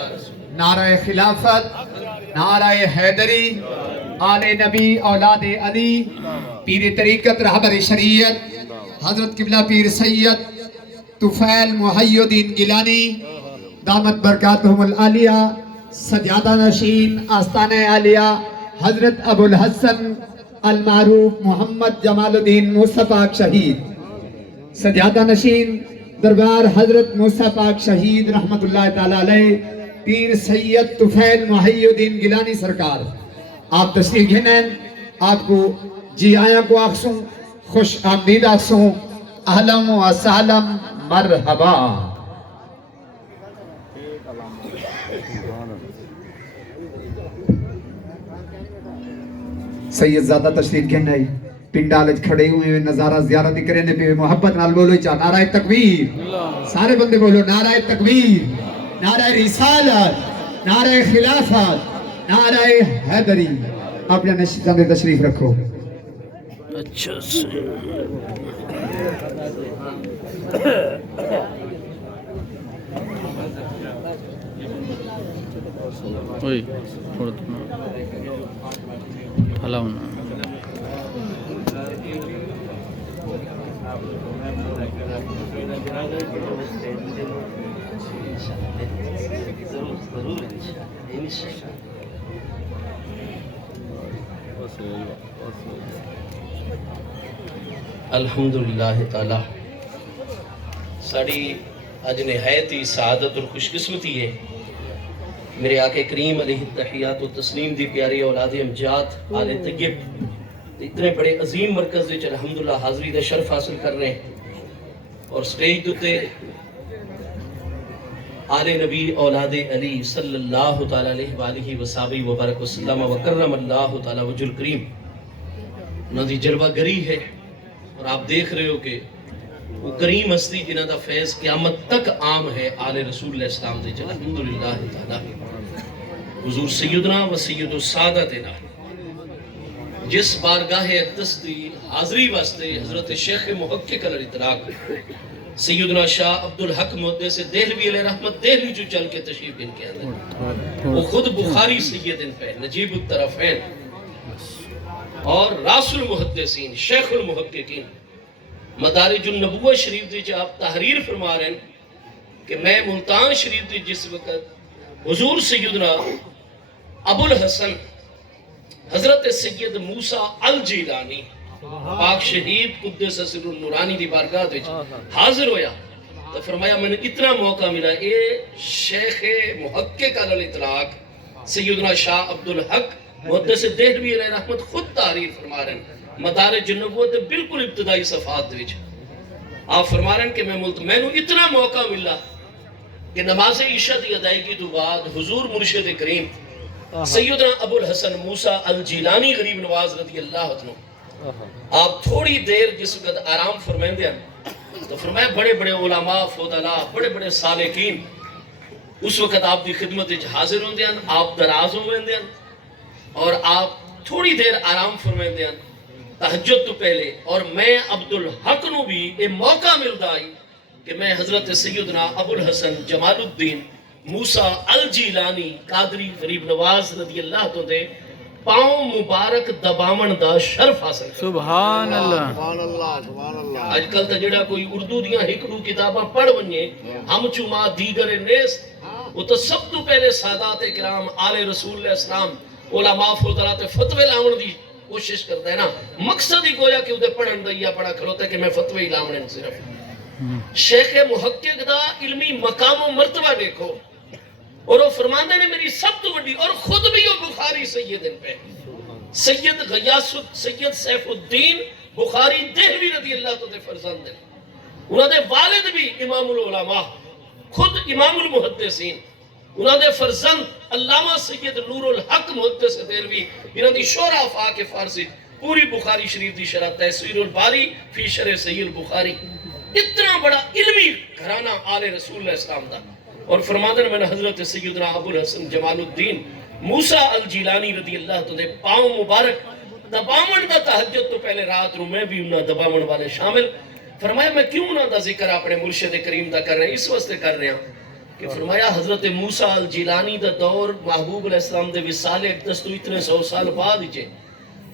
نعرہ خلافت نعرہ حیدری آل نبی اولاد علی پیر طریقت رہبر شریعت حضرت قبلہ پیر سید طفیل محی الدین گیلانی دامت برکاتہم العالیہ سجادہ نشین آستانہ عالیہ حضرت ابو الحسن المعروف محمد جمال الدین موسیٰ پاک شہید سجادہ نشین دربار حضرت موسیٰ پاک شہید رحمت اللہ تعالیٰ علیہ پیر سید طفیل محی الدین گیلانی سرکار آپ تشریف گھنین آپ کو جی آیاں کو آخسوں خوش آمدید آخسوں اہلم و سالم مرحبا سید زادہ تشریف گھنائی پنڈالج کھڑے ہوئے نظارہ زیارت کرنے پہ محبت نال بولو چاہ نعرہ تکبیر سارے بندے بولو نعرہ تکبیر نعرہ رسالت نعرہ خلافت نعرہ حیدری اپنے نشیدہ تشریف رکھو اچھا سے اوئی تھوڑا ہلاؤ نا ضرور الحمدللہ تعالی ساری اج نہایت ہی سعادت اور خوش قسمتی ہے میرے آقا کریم علیہ التحیات و تسلیم دی پیاری اولاد امجاد آل طیب اتنے بڑے عظیم مرکز وچ الحمدللہ حاضری دا شرف حاصل کر رہے ہیں اور سٹیج دوتے آل نبی اولاد علی صلی اللہ تعالی علیہ وآلہ وصحبہ وبارک وسلم وکرم اللہ تعالی وجہ الکریم انہاں دی جلوہ گری ہے اور آپ دیکھ رہے ہو کہ وہ کریم ہستی جنہ دا فیض قیامت تک عام ہے آل رسول اللہ السلام دے جل الحمدللہ تعالی حضور سیدنا و سید السادتنا جس بارگاہ اقدس دی حاضری واسطے حضرت شیخ محقق علیہ اطلاق سیدنا شاہ عبدالحق محدث دہلوی علیہ رحمت دہلوی جو چل کے تشریف ان کے اندر وہ خود بخاری سیدن پہ نجیب الطرفین اور راس المحدثین شیخ المحققین مدارج النبوہ شریف دی جو آپ تحریر فرما رہے ہیں کہ میں ملتان شریف دی جس وقت حضور سیدنا ابو الحسن حضرت سید موسیٰ الجیلانی پاک شہید قدس سر النورانی دی بارگاہ دی حاضر ہویا تو فرمایا میں نے اتنا موقع ملا اے شیخ محقق علی الاطلاق سیدنا شاہ عبدالحق محدث دہلوی علیہ رحمت خود تحریر فرما رہے ہیں مدارج النبوت بالکل ابتدائی صفحات وچ آپ فرما رہے ہیں کہ میں نے اتنا موقع ملا کہ نماز عشاء دی ادائیگی تو بعد حضور مرشد کریم سیدنا ابو الحسن موسیٰ الجیلانی غریب نواز رضی اللہ عنہ آپ تھوڑی دیر جس وقت آرام فرمائیں دیا تو فرمایا بڑے بڑے علماء فضلاء بڑے بڑے سالکین اس وقت آپ دی خدمت حاضر ہوں دیا آپ دراز ہوئیں دیا اور آپ تھوڑی دیر آرام فرمائیں دیا تہجد تو پہلے اور میں عبدالحق نو بھی ایک موقع ملتا آئی کہ میں حضرت سیدنا ابو الحسن جمال الدین موسیٰ الجیلانی قادری غریب نواز رضی اللہ تو دے پاؤں مبارک دبامن دا شرف حاصل کر سبحان اللہ سبحان اللہ سبحان اللہ آج کل تا جڑا کوئی اردو دیاں ہکڑو کتاباں پڑھ ونجے ہم چما دیگر نیس وہ تو سب تو پہلے سادات کرام آل رسول اللہ السلام علماء فضلاء تے فتوے لاؤن دی کوشش کرتا ہے نا مقصد ہی گویا کہ ادھے پڑھن دیا پڑھا کھلوتا ہے کہ میں فتوے ہی لاؤن صرف شیخ محقق دا علمی مقام و مرتبہ دیکھو اور وہ فرماندے نے میری سب تو بڑی اور خود بھی وہ بخاری سیدن پہ سید غیاس سید سیف الدین بخاری دہلوی رضی اللہ تو دے فرزند ہیں انہوں دے والد بھی امام العلماء خود امام المحدثین انہوں دے فرزند علامہ سید نور الحق محدث دہلوی انہوں دی شورا افاق فارسی پوری بخاری شریف دی شرح تحصیل الباری فی شرح صحیح البخاری اتنا بڑا علمی گھرانہ آل رسول اللہ اسلام دا اور فرماندن میں نے حضرت سیدنا ابو الحسن جمال الدین موسیٰ الجیلانی رضی اللہ تو دے پاؤں مبارک دبامن دا تہجد تو پہلے رات رو میں بھی انہاں دبامن والے شامل فرمایا میں کیوں انہاں دا ذکر اپنے مرشد کریم دا کر رہے ہیں اس واسطے کر رہے ہیں کہ فرمایا حضرت موسیٰ الجیلانی دا دور محبوب علیہ السلام دے وصال اقدس تو اتنے 100 سال بعد ہی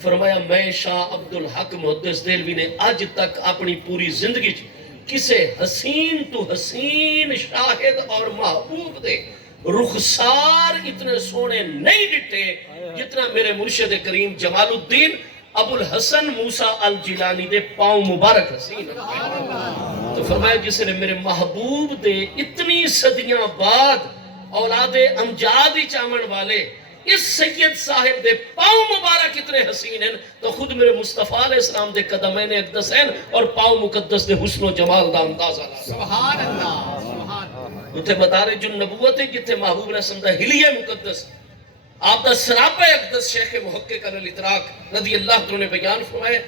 فرمایا میں شاہ عبدالحق محدث دہلوی نے آج تک اپنی پوری زندگی کسے حسین تو حسین شاہد اور محبوب دے رخسار اتنے سونے نہیں ڈٹے جتنا میرے مرشد کریم جمال الدین ابو الحسن موسیٰ الجیلانی دے پاؤں مبارک حسین تو فرمایا جس نے میرے محبوب دے اتنی صدیاں بعد اولاد امجاد ہی چامن والے اس سید صاحب دے پاؤں مبارک اتنے حسین ہیں تو خود میرے مصطفیٰ علیہ السلام دے قدمین اقدس ہیں اور پاؤں مقدس دے حسن و جمال دا اندازہ سبحان اللہ سبحان اللہ اتنے مدارج النبوت ہے جتنے محبوب علیہ السلام دا حلیہ مقدس آپ دا سراپہ اقدس شیخ محقق علی الاطراق رضی اللہ عنہ نے بیان فرمائے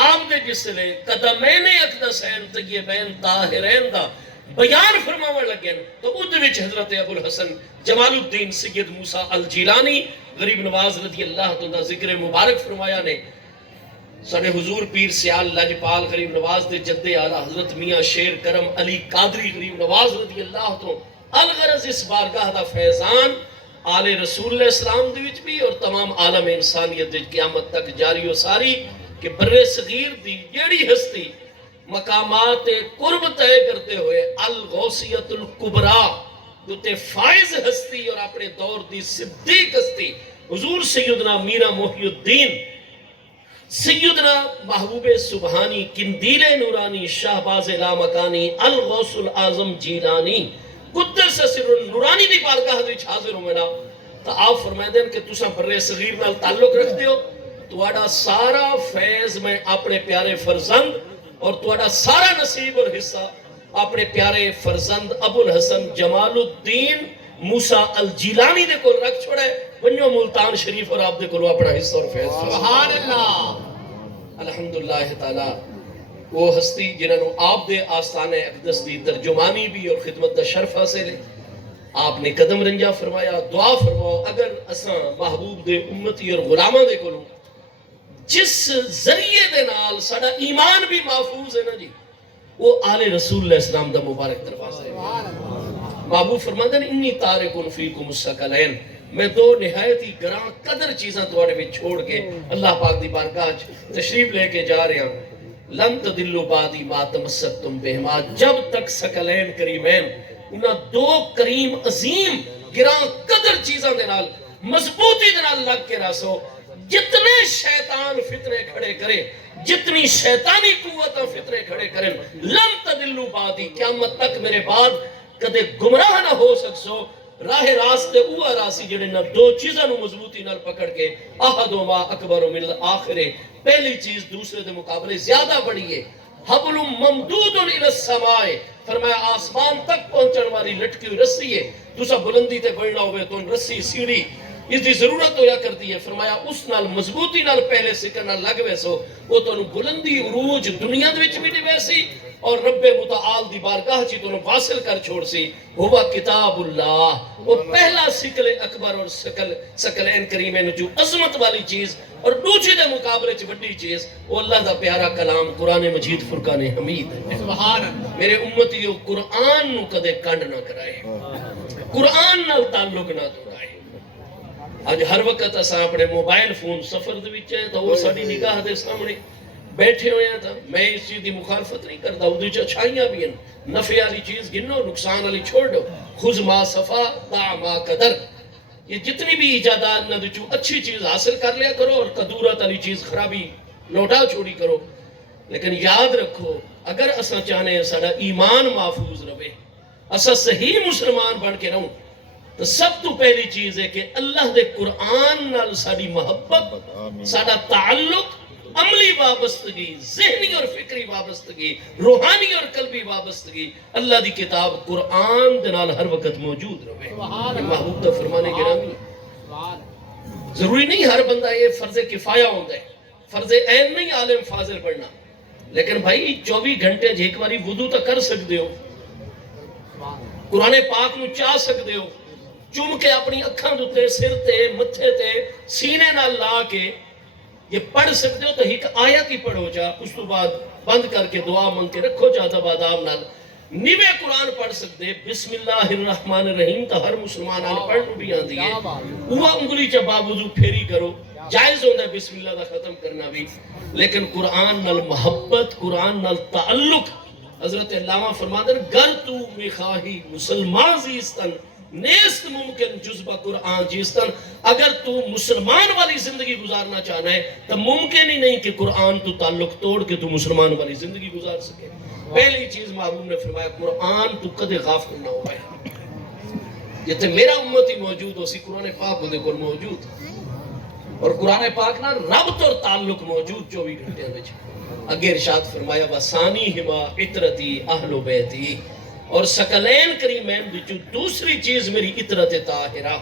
آپ دے جس لے قدمین اقدس ہیں طیبین طاہرین دا بیان فرماون لگے تو ادھے وچ حضرت ابو الحسن جمال الدین سید موسیٰ الجیلانی غریب نواز رضی اللہ تعالیٰ ذکر مبارک فرمایا نے ساڑھے حضور پیر سیال لجپال غریب نواز دے جد اعلیٰ حضرت میاں شیر کرم علی قادری غریب نواز رضی اللہ تعالیٰ الغرض اس بارگاہ دا فیضان آل رسول اللہ السلام دے وچ بھی اور تمام عالم انسانیت دے قیامت تک جاری و ساری کہ بر صغیر دی جیڑی ہستی مقامات قرب طے کرتے ہوئے الغوثیت الکبرا جو تے فائز ہستی اور اپنے دور دی صدیق ہستی حضور سیدنا میرا محی الدین سیدنا محبوب سبحانی قندیل نورانی شہباز لامکانی الغوث العظم جیلانی قدس سر نورانی دی بارگاہ وچ حاضر ہونا تو آپ فرمائے دیں کہ تساں بر صغیر نال تعلق رکھ دیو تواڈا سارا فیض میں اپنے پیارے فرزند اور تواڈا سارا نصیب اور حصہ اپنے پیارے فرزند ابو الحسن جمال الدین موسیٰ الجیلانی دے کو رکھ چھوڑے ونیو ملتان شریف اور آپ دے کو اپنا حصہ اور فیض سبحان اللہ الحمدللہ تعالی وہ ہستی جنہوں نے آپ دے آستان اقدس دی ترجمانی بھی اور خدمت دا شرف حاصل ہے آپ نے قدم رنجا فرمایا دعا فرماؤ اگر اساں محبوب دے امتی اور غلامہ دے کو جس ذریعے دے نال ساڑا ایمان بھی محفوظ ہے نا جی وہ آل رسول اللہ السلام دا مبارک دروازہ ہے محبوب فرماندن انی تارکن فیکم الثقلین میں دو نہایت ہی گراں قدر چیزاں تواڈے میں چھوڑ کے اللہ پاک دی بارگاہ تشریف لے کے جا رہے ہیں لن تدلوا بعدی ما تمسکتم بہما جب تک ثقلین کریمین انہاں دو کریم عظیم گراں قدر چیزاں دے نال مضبوطی دے نال لگ کے راسو جتنے شیطان فتنے کھڑے کرے جتنی شیطانی قوتاں فتنے کھڑے کریں لن تدلوا بعدی قیامت تک میرے بعد کدے گمراہ نہ ہو سکسو راہ راستے اوہ راسی جڑے نہ دو چیزاں نو مضبوطی نال پکڑ کے احدہما اکبر من الآخر پہلی چیز دوسرے دے مقابلے زیادہ بڑی ہے حبل ممدود الی السماء فرمایا آسمان تک پہنچن والی لٹکی ہوئی رسی ہے دوسرا بلندی تے بڑھنا ہوئے تو رسی سیڑھی اس دی ضرورت ہویا کرتی ہے فرمایا اس نال مضبوطی نال پہلے سکر نال لگ ویسو وہ تو بلندی عروج دنیا دے وچ بھی نہیں ویسی اور رب متعال دی بارگاہ چی تو واصل کر چھوڑ سی ہوا کتاب اللہ وہ پہلا سکل اکبر اور سکلین کریمین جو عظمت والی چیز اور دوسری دے مقابلے چ بڑی چیز وہ اللہ دا پیارا کلام قرآن مجید فرقان حمید ہے سبحان اللہ میرے امتیو قرآن نو کدے کنڈ نہ کرائے قرآن نال تعلق نہ توڑائے آج ہر وقت اساں اپنے موبائل فون سفر دے وچ ہے تو وہ ساڈی نگاہ دے سامنے بیٹھے ہوئے ہیں تھا میں اس چیز دی مخالفت نہیں کرتا وہ دیچ اچھائیاں بھی ہیں نفع والی چیز گنو نقصان والی چھوڑ دو خذ ما صفا دع ما قدر یہ جتنی بھی ایجادات نہ دیچو اچھی چیز حاصل کر لیا کرو اور قدورت والی چیز خرابی لوٹا چھوڑی کرو لیکن یاد رکھو اگر اساں چاہنے ساڑا ایمان محفوظ رہے اساں صحیح مسلمان بن کے رہوں تو سب تو پہلی چیز ہے کہ اللہ دے قرآن نال ساڑی محبت ساڑا تعلق عملی وابستگی ذہنی اور فکری وابستگی روحانی اور قلبی وابستگی اللہ دی کتاب قرآن دے نال ہر وقت موجود رہے محبوب دا فرمانے گرامی ضروری نہیں ہر بندہ یہ فرض کفایہ ہوتا ہے فرض عین نہیں عالم فاضل پڑھنا لیکن بھائی 24 گھنٹے ایک باری وضو تو کر سکتے ہو قرآن پاک نو چاہ سکتے ہو چوم کے اپنی اکھاں دوتے سر تے متھے تے سینے نال لا کے یہ پڑھ سکتے ہو تو ایک آیت ہی پڑھو جا اس تو بعد بند کر کے دعا منگ کے رکھو جا دب آداب نال نیوے قرآن پڑھ سکتے بسم اللہ الرحمن الرحیم تو ہر مسلمان آنے پڑھنو بھی آن دیئے وہ انگلی چا وضو پھیری کرو جائز ہوتا ہے بسم اللہ دا ختم کرنا بھی لیکن قرآن نال محبت قرآن نال تعلق حضرت علامہ فرماتے ہیں گر تو مخواہی مسلمان زیستن نیست ممکن جذبہ قرآن جیستن اگر تو مسلمان والی زندگی گزارنا چاہنا ہے تو ممکن ہی نہیں کہ قرآن تو تعلق توڑ کے تو مسلمان والی زندگی گزار سکے پہلی چیز محبوب نے فرمایا قرآن تو کدے غافل نہ ہوا ہے یہ تو میرا امت ہی موجود ہو سی قرآن پاک ہو دے کل موجود اور قرآن پاک نا ربط اور تعلق موجود 24 گھنٹے میں اگے ارشاد فرمایا وسانی ہما عطرتی اہل و بیتی اور سکلین کریمین جو دوسری چیز میری عطرت طاہرہ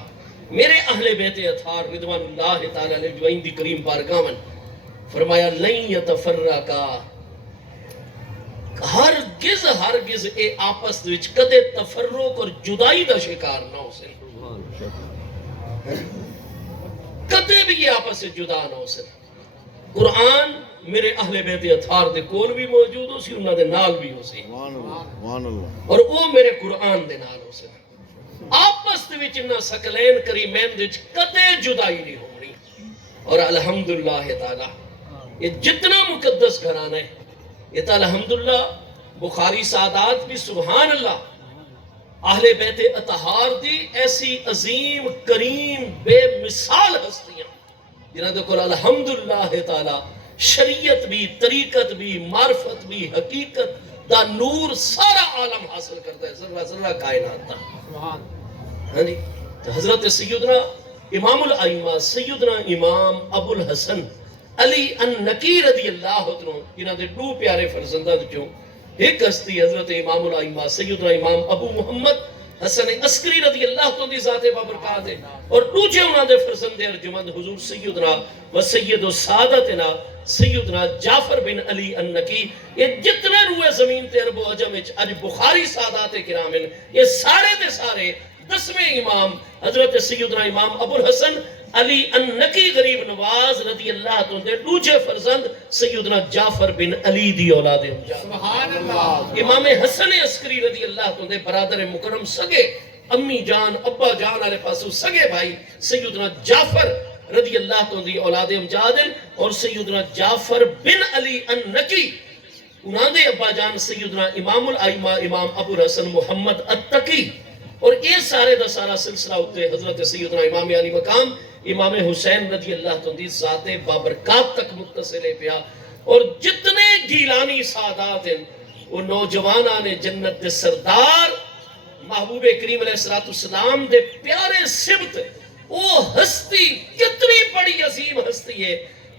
میرے اہل بیت اطہار رضوان اللہ تعالیٰ علیہ جو دی کریم بارگاہن فرمایا لن یتفرقا ہرگز اے آپس وچ کدے تفرق اور جدائی دا شکار نہ ہو سکے کدے بھی یہ آپس سے جدا نہ ہو سکے قرآن میرے اہل بیت اطہار دے کول بھی موجود ہو سی انہاں دے نال بھی ہو سی اور وہ میرے قرآن دے نال ہو سی آپس دے وچ نہ سکلین کریمین دے کدے جدائی نہیں ہونی اور الحمدللہ تعالی یہ جتنا مقدس گھرانہ ہے یہ تو الحمدللہ بخاری سعادات بھی سبحان اللہ اہل بیت اطہار دی ایسی عظیم کریم بے مثال ہستیاں جنہاں دے کول الحمدللہ تعالی شریعت بھی، طریقت بھی، معرفت بھی، حقیقت دا نور سارا عالم حاصل کرتا ہے، ذرہ ذرہ کائنات دا. ہاں جی. تو حضرت سیدنا امام الائمہ سیدنا امام ابو الحسن علی النقی رضی اللہ عنہ جنہاں دے دو پیارے فرزنداں وچوں ایک ہستی حضرت امام الائمہ سیدنا امام ابو محمد حسن عسکری رضی اللہ عنہ دی ذات بابرکات ہے، اور دوجے انہاں دے فرزند ارجمند حضور سیدنا و سید سعادتنا سیدنا جعفر بن علی النقی. یہ جتنے روئے زمین تے عرب و عجم وچ اج بخاری سادات کرام ہیں، یہ سارے دے سارے 10ویں امام حضرت سیدنا امام ابو الحسن علی النقی غریب نواز رضی اللہ عنہ دے دوجے فرزند سیدنا جعفر بن علی دی اولاد ہیں. سبحان اللہ. امام حسن عسکری رضی اللہ عنہ دے برادر مکرم سگے امی جان ابا جان والے پاسوں سگے بھائی سیدنا جعفر رضی اللہ عنہ دی اولاد امجاد ہیں، اور سیدنا جعفر بن علی النقی انہاں دے ابا جان سیدنا امام الائمہ امام ابو الحسن محمد التقی. اور یہ سارے دا سارا سلسلہ ہوتے حضرت سیدنا امام علی مقام امام حسین رضی اللہ عنہ دی ذات بابرکات تک متصل ہے پیا. اور جتنے گیلانی سادات ہیں وہ نوجوانان جنت دے سردار محبوب کریم علیہ السلام دے پیارے سبت، وہ ہستی کتنی بڑی عظیم ہستی ہے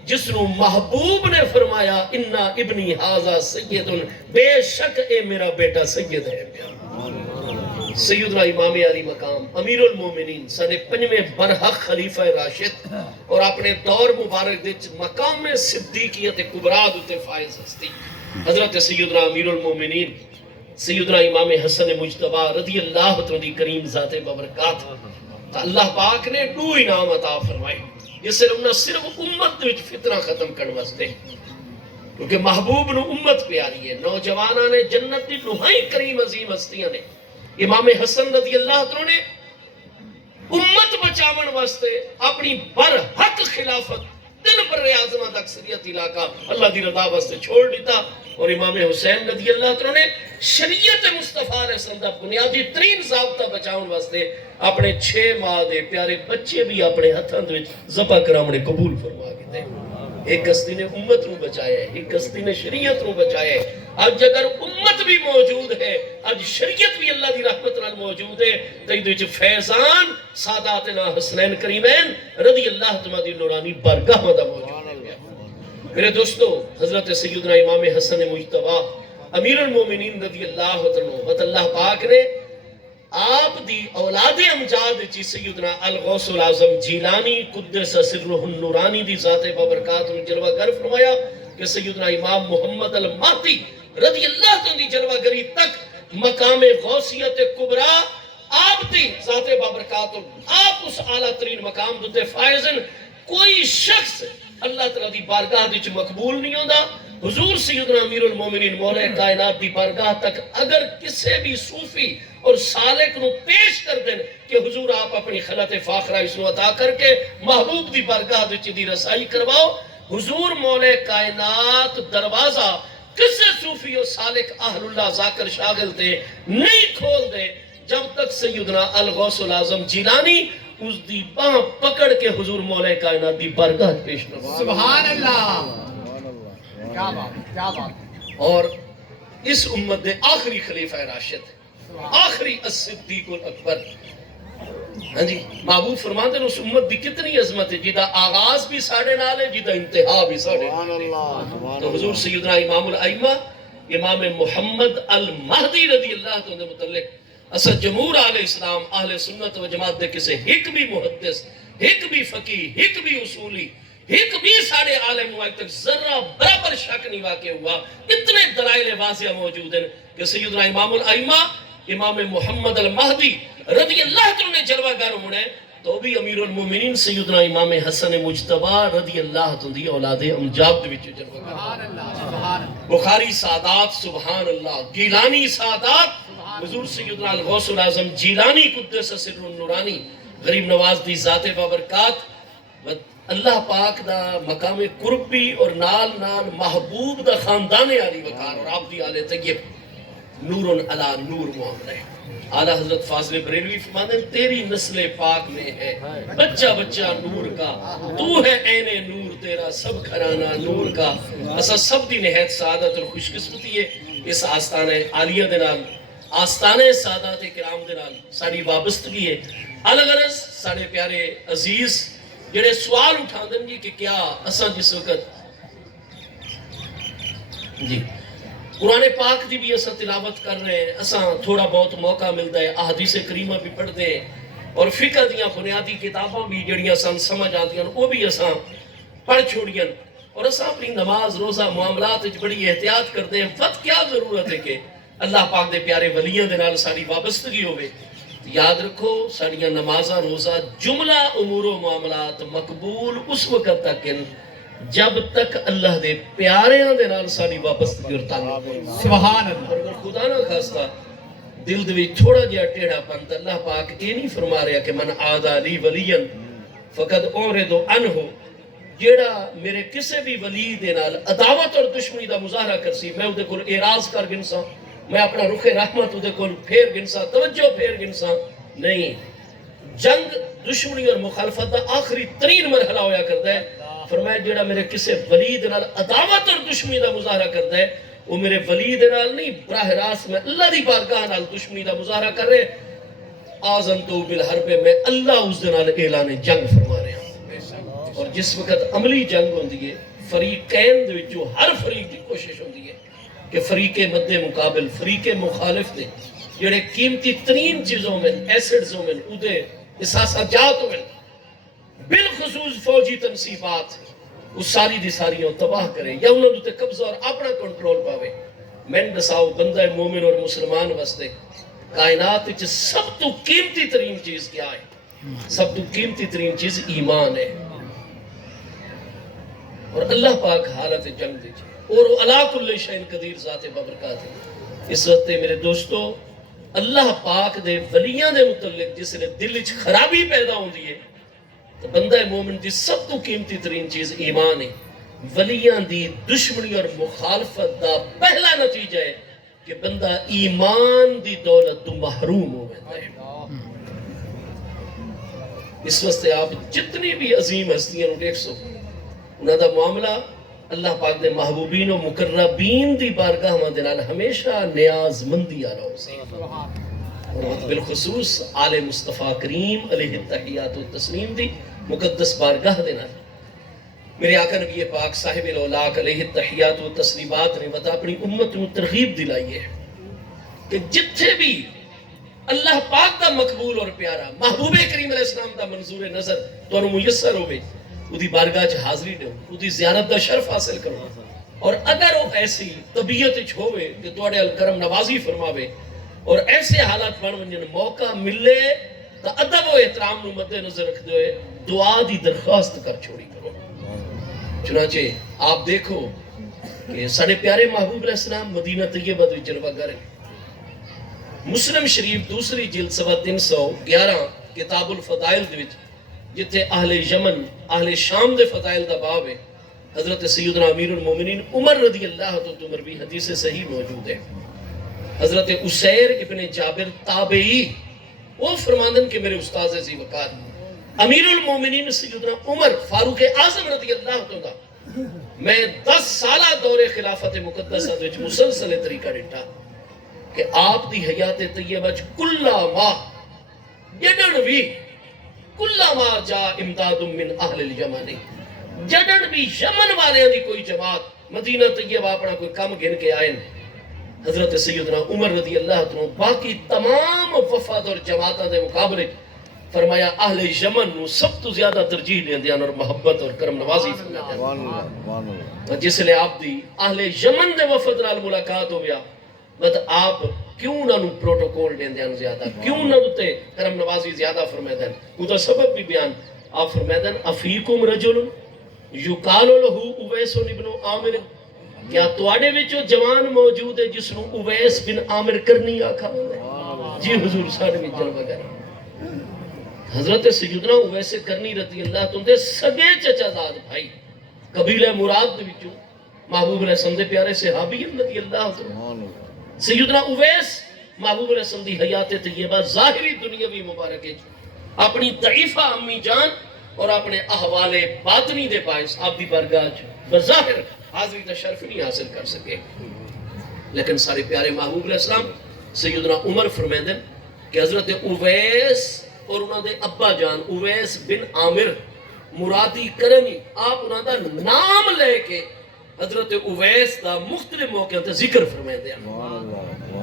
جس نو محبوب نے فرمایا انا ابنی ھذا سید، بے شک اے میرا بیٹا سید ہے. سیدنا امام علی مقام امیر المومنین سنے 5ویں برحق خلیفہ راشد اور اپنے دور مبارک دے مقام صدیقیت کبریٰ دوتے فائز ہستی حضرت سیدنا امیر المومنین سیدنا امام حسن مجتبی رضی اللہ عنہ دی کریم ذات بابرکات. اللہ پاک نے 2 انعام عطا فرمائے جس سے انہاں صرف امت وچ فتنہ ختم کرنے واسطے، کیونکہ محبوب نو امت پیاری ہے. نوجواناں نے جنت دی نہائی کریم عظیم ہستیاں نے امام حسن رضی اللہ عنہ نے امت بچاون واسطے اپنی برحق خلافت 3 بر اعظم دا اکثریت علاقہ اللہ دی رضا واسطے چھوڑ دیتا، اور امام حسین رضی اللہ عنہ نے شریعت مصطفیٰ علیہ السلام دا بنیادی ترین ضابطہ بچاون واسطے اپنے 6 ماہ دے پیارے بچے بھی اپنے ہتھاں دے وچ ذبح کراونے قبول فرما کے دے. ایک ہستی نے امت نو بچایا ہے، ایک ہستی نے شریعت نو بچایا ہے. آج اگر امت بھی موجود ہے، آج شریعت بھی اللہ دی رحمت نال موجود ہے، تو یہ فیضان ساداتنا حسنین کریمین رضی اللہ عنہ دی نورانی بارگاہ دا موجود ہے. میرے دوستو، حضرت سیدنا امام حسن مجتبی امیر المومنین رضی اللہ عنہ و اللہ پاک نے آپ دی اولاد امجاد چی سیدنا الغوث العظم جیلانی قدس سرہ النورانی دی ذات بابرکات ان جلوہ گر فرمایا کہ سیدنا امام محمد المہدی رضی اللہ عنہ دی جلوہ گری تک مقام غوثیت کبریٰ آپ دی ذات بابرکات آپ اس اعلیٰ ترین مقام دوتے فائزن. کوئی شخص اللہ تعالیٰ دی بارگاہ دی مقبول نہیں ہوندہ. حضور سیدنا امیر المومنین مولا کائنات دی بارگاہ تک اگر کسے بھی صوفی اور سالک نو پیش کر دیں کہ حضور آپ اپنی خلط فاخرہ اس نو عطا کر کے محبوب دی بارگاہ دی رسائی کرواؤ، حضور مولا کائنات دروازہ کسے صوفی اور سالک اہل اللہ ذاکر شاغل دے نہیں کھول دے جب تک سیدنا الغوث العظم جیلانی اس دی باں پکڑ کے حضور مولا کائنات دی بارگاہ پیش کرواؤ. سبحان اللہ. کیا بات کیا بات. اور اس امت دے آخری خلیفہ راشد آخری الصدیق الاکبر. ہاں جی، محبوب فرماتے ہیں اس امت دی کتنی عظمت ہے جیدہ آغاز بھی ساڑھے نال ہے جیدہ انتہا بھی ساڑھے نال ہے. تو حضور سیدنا امام الائمہ امام محمد المہدی رضی اللہ عنہ متعلق اصل جمہور علیہ السلام اہل سنت و جماعت دے کسے ایک بھی محدث، ایک بھی فقیہ، ایک بھی اصولی، ایک بھی سارے عالم ہوا تک ذرہ برابر شک نہیں واقع ہوا. اتنے دلائل واضح موجود ہیں کہ سیدنا امام الائمہ امام محمد المہدی رضی اللہ عنہ نے جلوہ گر ہونے تو بھی امیر المومنین سیدنا امام حسن مجتبی رضی اللہ عنہ دی اولاد امجاد وچ جلوہ گر. سبحان اللہ. سبحان اللہ. بخاری سادات سبحان اللہ، گیلانی سادات حضور سیدنا الغوث العظم جیلانی قدس سر النورانی غریب نواز دی ذات بابرکات اللہ پاک دا مقام قرب بھی اور نال نال محبوب دا خاندان علی وقار اور آپ دی آلِ طیب نور علی نور معاملہ ہے. اعلیٰ حضرت فاضل بریلوی فرماتے ہیں تیری نسل پاک میں ہے بچہ بچہ نور کا، تو ہے عین نور تیرا سب گھرانہ نور کا۔ اسا سب دی نہایت سعادت اور خوش قسمتی ہے اس آستانہ عالیہ دے نال، آستانہ سادات کرام دے نال ساری وابستگی ہے۔ الغرض ساڑے پیارے عزیز جڑے سوال اٹھا دیں گے کہ کیا اسا جس وقت جی قرآن پاک دی بھی اسا تلاوت کر رہے ہیں، اسا تھوڑا بہت موقع ملتا ہے احادیث کریمہ بھی پڑھ دیں اور فقہ دیاں بنیادی کتاباں بھی جڑیاں سن سمجھ آتی ہیں وہ بھی اسا پڑھ چھوڑیاں اور اسا اپنی نماز روزہ معاملات وچ بڑی احتیاط کرتے ہیں۔ وقت کیا ضرورت ہے کہ اللہ پاک دے پیارے ولیاں دے نال ساری وابستگی ہوئے۔ یاد رکھو ساڑیاں نمازاں روزہ جملہ امور و معاملات مقبول اس وقت تک ہیں جب تک اللہ دے پیاریاں دے نال ساری وابستگی اور تعلق ہے۔ سبحان اللہ۔ اور اگر خدا نہ خواستہ دل دے وچ تھوڑا جہا ٹیڑھا پن تے اللہ پاک یہ نہیں فرما رہا کہ من عادی لی ولیا فقد اعرض عنہ، جیڑا میرے کسے بھی ولی دے نال عداوت اور دشمنی دا مظاہرہ کرسی میں اودے کول اعراض کر گنساں، میں اپنا رخ رحمت اودے کول پھیر گنساں، توجہ پھیر گنساں، نہیں۔ جنگ دشمنی اور مخالفت دا آخری ترین مرحلہ ہویا کرتا ہے۔ فرمایا جیڑا میرے کسے ولی دے نال عداوت اور دشمنی دا مظاہرہ کرتا ہے وہ میرے ولی دے نال نہیں براہ راست میں اللہ دی بارگاہ نال دشمنی دا مظاہرہ کر رہے۔ آذنتو بالحرب میں اللہ اس دے نال اعلان جنگ فرما رہے ہیں۔ اور جس وقت عملی جنگ ہوندی ہے فریقین دے وچ جو ہر فریق دی کوشش ہوندی ہے کہ فریق مد مقابل فریق مخالف دے جڑے قیمتی ترین چیزوں میں ایسڈزوں میں اودے احساسات میں بالخصوص فوجی تنصیبات اس ساری دی ساریوں تباہ کرے یا انہوں نے قبضہ اور اپنا کنٹرول پاوے۔ میں دساؤ بندہ مومن اور مسلمان واسطے کائنات وچ سب تو قیمتی ترین چیز کیا ہے؟ سب تو قیمتی ترین چیز ایمان ہے۔ اور اللہ پاک حالت جنگ دی اور علا کل شیء قدیر ذات بابرکات ہے۔ اس وقت میرے دوستو اللہ پاک دے ولیاں دے متعلق جس نے دل وچ خرابی پیدا ہوندی ہے تو بندہ مومن دی سب تو قیمتی ترین چیز ایمان ہے۔ ولیاں دی دشمنی اور مخالفت دا پہلا نتیجہ ہے کہ بندہ ایمان دی دولت تو محروم ہو جاتا ہے۔ اس واسطے آپ جتنی بھی عظیم ہستیاں نو دیکھ سو انہاں دا معاملہ اللہ پاک دے محبوبین و مقربین دی بارگاہ دے نال ہمیشہ نیاز مندی والا ہو سی۔ اور بالخصوص آل مصطفیٰ کریم علیہ التحیات و تسلیم دی مقدس بارگاہ دے نال میرے آقا نبی پاک صاحب الاولاق علیہ التحیات و تسلیمات نے وطا اپنی امت میں ترغیب دلائی ہے کہ جتھے بھی اللہ پاک دا مقبول اور پیارا محبوب کریم علیہ السلام دا منظور نظر تو انہوں میسر ہوئے اُدھی بارگاہ چ حاضری دو، اُدھی زیارت دا شرف حاصل کرو، اور اگر وہ ایسی طبیعت چ ہوئے کہ تواڈے الکرم نوازی فرماوے اور ایسے حالات بن ونجن موقع ملے تو ادب و احترام نو مد نظر رکھتے ہوئے دعا دی درخواست کر چھوڑی کرو۔ چنانچہ آپ دیکھو کہ سارے پیارے محبوب علیہ السلام مدینہ طیبہ وچ جلوہ گر ہیں۔ مسلم شریف دوسری جلد صفحہ 311 کتاب الفضائل دے وچ جتھے اہل یمن اہل شام دے فضائل دا باب ہے حضرت سیدنا امیر المومنین عمر رضی اللہ عنہ مروی حدیث صحیح موجود ہے۔ حضرت اسیر ابن جابر تابعی وہ فرماندن کہ میرے استاذ عزیز وقار امیر المومنین سیدنا عمر فاروق اعظم رضی اللہ عنہ میں 10 سالہ دور خلافت مقدسہ وچ مسلسل طریقہ ڈٹا کہ آپ دی حیات طیبہ وچ کلا ماہ جڑن بھی کلا ماہ جا امداد من اہل الیمن جڑن بھی یمن والے دی کوئی جماعت مدینہ طیبہ اپنا کوئی کم گن کے آئے حضرت سیدنا عمر رضی اللہ عنہ باقی تمام وفاد اور جماعتوں دے مقابلے فرمایا اہل یمن نو سب تو زیادہ ترجیح دیندے اور محبت اور کرم نوازی فرمایا۔ جس لئے آپ دی اہل یمن دے وفد نال ملاقات ہو گیا بس آپ کیوں نہ نو پروٹوکول دیندے زیادہ کیوں نہ تے کرم نوازی زیادہ فرمائے دن وہ تو سبب بھی بیان آپ فرمائے دن افیکم رجل یقال لہو اویس بن عامر کیا تواڈے وچوں جوان موجود ہے جس نو اویس بن عامر کرنی آکھا جی حضور ساڈے وچ جلوہ گر حضرت سیدنا اویس کرنی رضی اللہ عنہ دے سگے چچا زاد بھائی قبیلہ مراد دے وچوں محبوب علیہ السلام دے پیارے صحابی رضی اللہ عنہ سیدنا اویس محبوب علیہ السلام دی حیات طیبہ ظاہری دنیاوی مبارک اپنی ضعیفہ امی جان اور اپنے احوال باطنی دے باعث آپ دی بارگاہ بظاہر حاضری تشرف نہیں حاصل کر سکے، لیکن سارے پیارے محبوب علیہ السلام سیدنا عمر فرمیندے کہ حضرت اویس اور انہوں دے ابا جان اویس بن عامر مرادی کرنی آپ انہوں دا نام لے کے حضرت اویس دا مختلف موقع تے ذکر فرمیندے ہیں،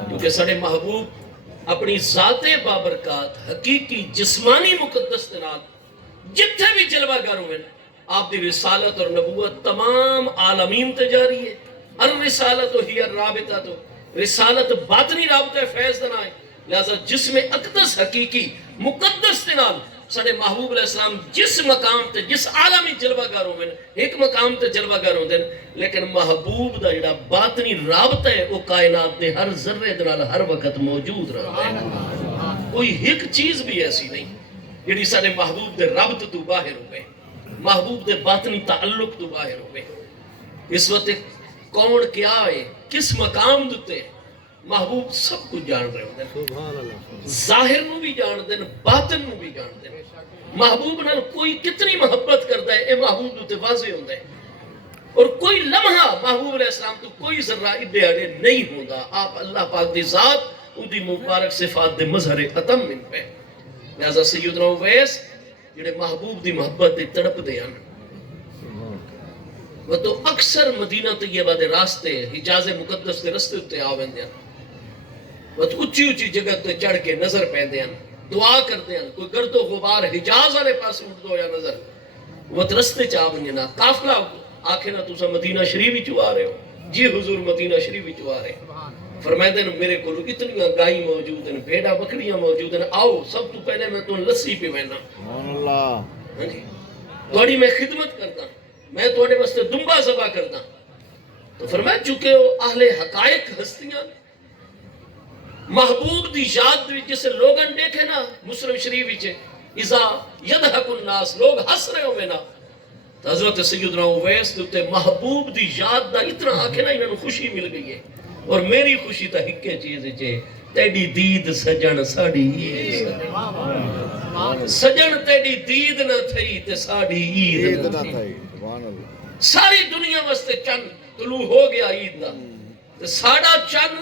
کیونکہ سارے محبوب اپنی ذات بابرکات حقیقی جسمانی مقدس تنات جتھے بھی جلوہ گر ہوئے آپ دی رسالت اور نبوت تمام عالمین تے جاری ہے۔ الرسالت ہی الرابطہ تو رسالت باطنی رابطہ فیض دنا ہے، لہذا جسم اقدس حقیقی مقدس تنال سارے محبوب علیہ السلام جس مقام تے جس عالمی جلوہ گر ہوئے ایک مقام تے جلوہ گر ہوئے، لیکن محبوب دا جڑا باطنی رابطہ ہے وہ کائنات دے ہر ذرے دنال ہر وقت موجود رہتا ہے۔ کوئی ایک چیز بھی ایسی نہیں جڑی سارے محبوب دے ربط تو باہر ہوئے، محبوب دے باطنی تعلق تو باہر ہوئے۔ اس وقت کون کیا ہے کس مقام دوتے محبوب سب کچھ جان رہے ہوتے، ظاہر نو بھی جان دیں باطن نو بھی جان دیں۔ محبوب نال کوئی کتنی محبت کرتا ہے اے محبوب دوتے واضح ہوتا ہے، اور کوئی لمحہ محبوب علیہ السلام تو کوئی ذرہ ادھے آڑے نہیں ہوتا۔ آپ اللہ پاک دی ذات ان دی مبارک صفات دے مظہر ختم من پہ، لہذا سیدنا اویس جڑے محبوب دی محبت دی تڑپ دے ہیں، وہ تو اکثر مدینہ طیبہ دے راستے حجاز مقدس دے راستے ہوتے آویں دے ہیں، وہ تو اچھی اچھی جگہ تے چڑھ کے نظر پہ دے ہیں، دعا کر دے ہیں، کوئی گرد و غبار حجاز والے پاس اٹھ دو یا نظر وہ تو راستے چاہیں نا قافلہ آکھے نا تُسا مدینہ شریف ہی چوا رہے ہو، جی حضور مدینہ شریف ہی چوا رہے ہیں، فرمائے میرے کو اتنی گائی موجود ہیں، بھیڑا بکریاں موجود ہیں، آؤ سب تو پہلے میں تو لسی پہ بہنا، توڑی میں خدمت کرتا میں توڑے واسطے دنبا ذبح کرتا۔ تو فرمایا چونکہ اہل حقائق ہستیاں محبوب دی یاد جسے لوگن دیکھے نا مسلم شریف وچے اذا یدحق الناس لوگ ہس رہے ہوئے نا، تو حضرت سیدنا اویس دوتے محبوب دی یاد دا اتنا آکھے نا انہوں خوشی مل گئی ہے، اور میری خوشی تا ہکے چیز ہے تیڑی دید سجن ساڑی عید سجن تیڑی دید نہ تھئی تے ساڑی عید نہ تھئی، ساری دنیا واسطے چند طلوع ہو گیا عید دا، تے ساڑا چند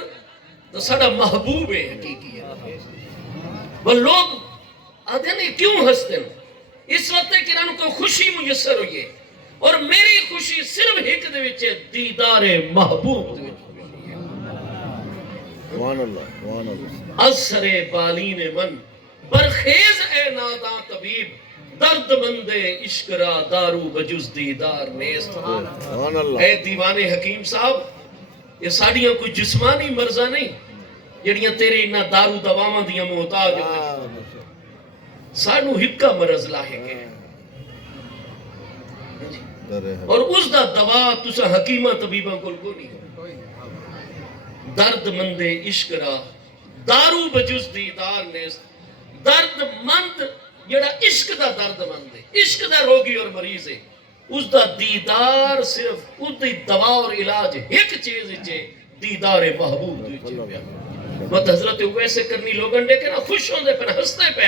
تو ساڑا محبوب ہے حقیقی ہے۔ وہ لوگ آدھے نہیں کیوں ہستے ہیں اس وقت ہے کہ انہوں کو خوشی میسر ہوئی ہے، اور میری خوشی صرف ایک دے وچے دیدار محبوب دے وچے اثر بالین من برخیز اے ناداں طبیب درد مند عشق را دارو بجز دیدار نیست۔ اے دیوان حکیم صاحب یہ ساڑیاں کوئی جسمانی مرضہ نہیں جڑیاں تیرے انہا دارو دواما دیاں محتاج ہوتے، سانو ہکا مرض لاحق ہے، اور اس دا دوا تسا حکیمہ طبیبہ کو نہیں، درد مند عشق را دارو بجز دیدار نیست۔ درد مند جڑا عشق دا درد مند ہے، عشق دا روگی اور مریض ہے، اس دا دیدار صرف اس دی دوا اور علاج ایک چیز ہے دیدار محبوب دی پیا۔ مت حضرت ویسے کرنی لوگن دیکھے نا خوش ہوندے پہ ہستے پہ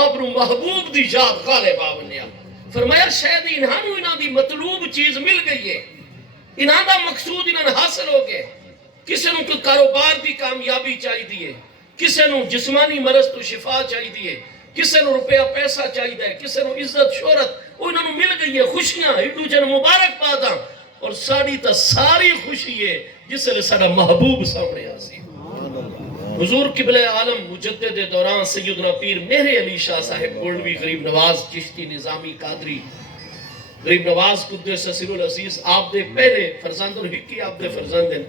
آپ نو محبوب دی یاد غالب آونیا، فرمایا شاید انہاں دی مطلوب چیز مل گئی ہے، انہاں دا مقصود انہاں حاصل ہو گئے، کسے نو کوئی کاروبار دی کامیابی چاہی دیئے، کسے نو جسمانی مرض تو شفا چاہی دیئے، کسے نو روپیہ پیسہ چاہی دے، کسے نو عزت شہرت وہ انہوں مل گئی ہے، خوشیاں ایڈو جن مبارک پادا، اور ساری تا ساری خوشی ہے جس لئے سارا محبوب سامنے آسی۔ حضور قبلہ عالم مجدد دوران سیدنا پیر مہر علی شاہ صاحب گولڈوی غریب نواز چشتی نظامی قادری غریب نواز قدس سر العزیز آپ دے پہلے فرزند اور حقی آپ دے فرزند ہیں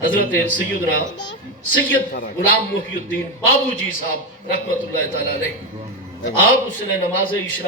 حضرت سیدنا سید غلام محی الدین بابو جی صاحب رحمت اللہ تعالیٰ علیہ، آپ اس نے نماز عشاء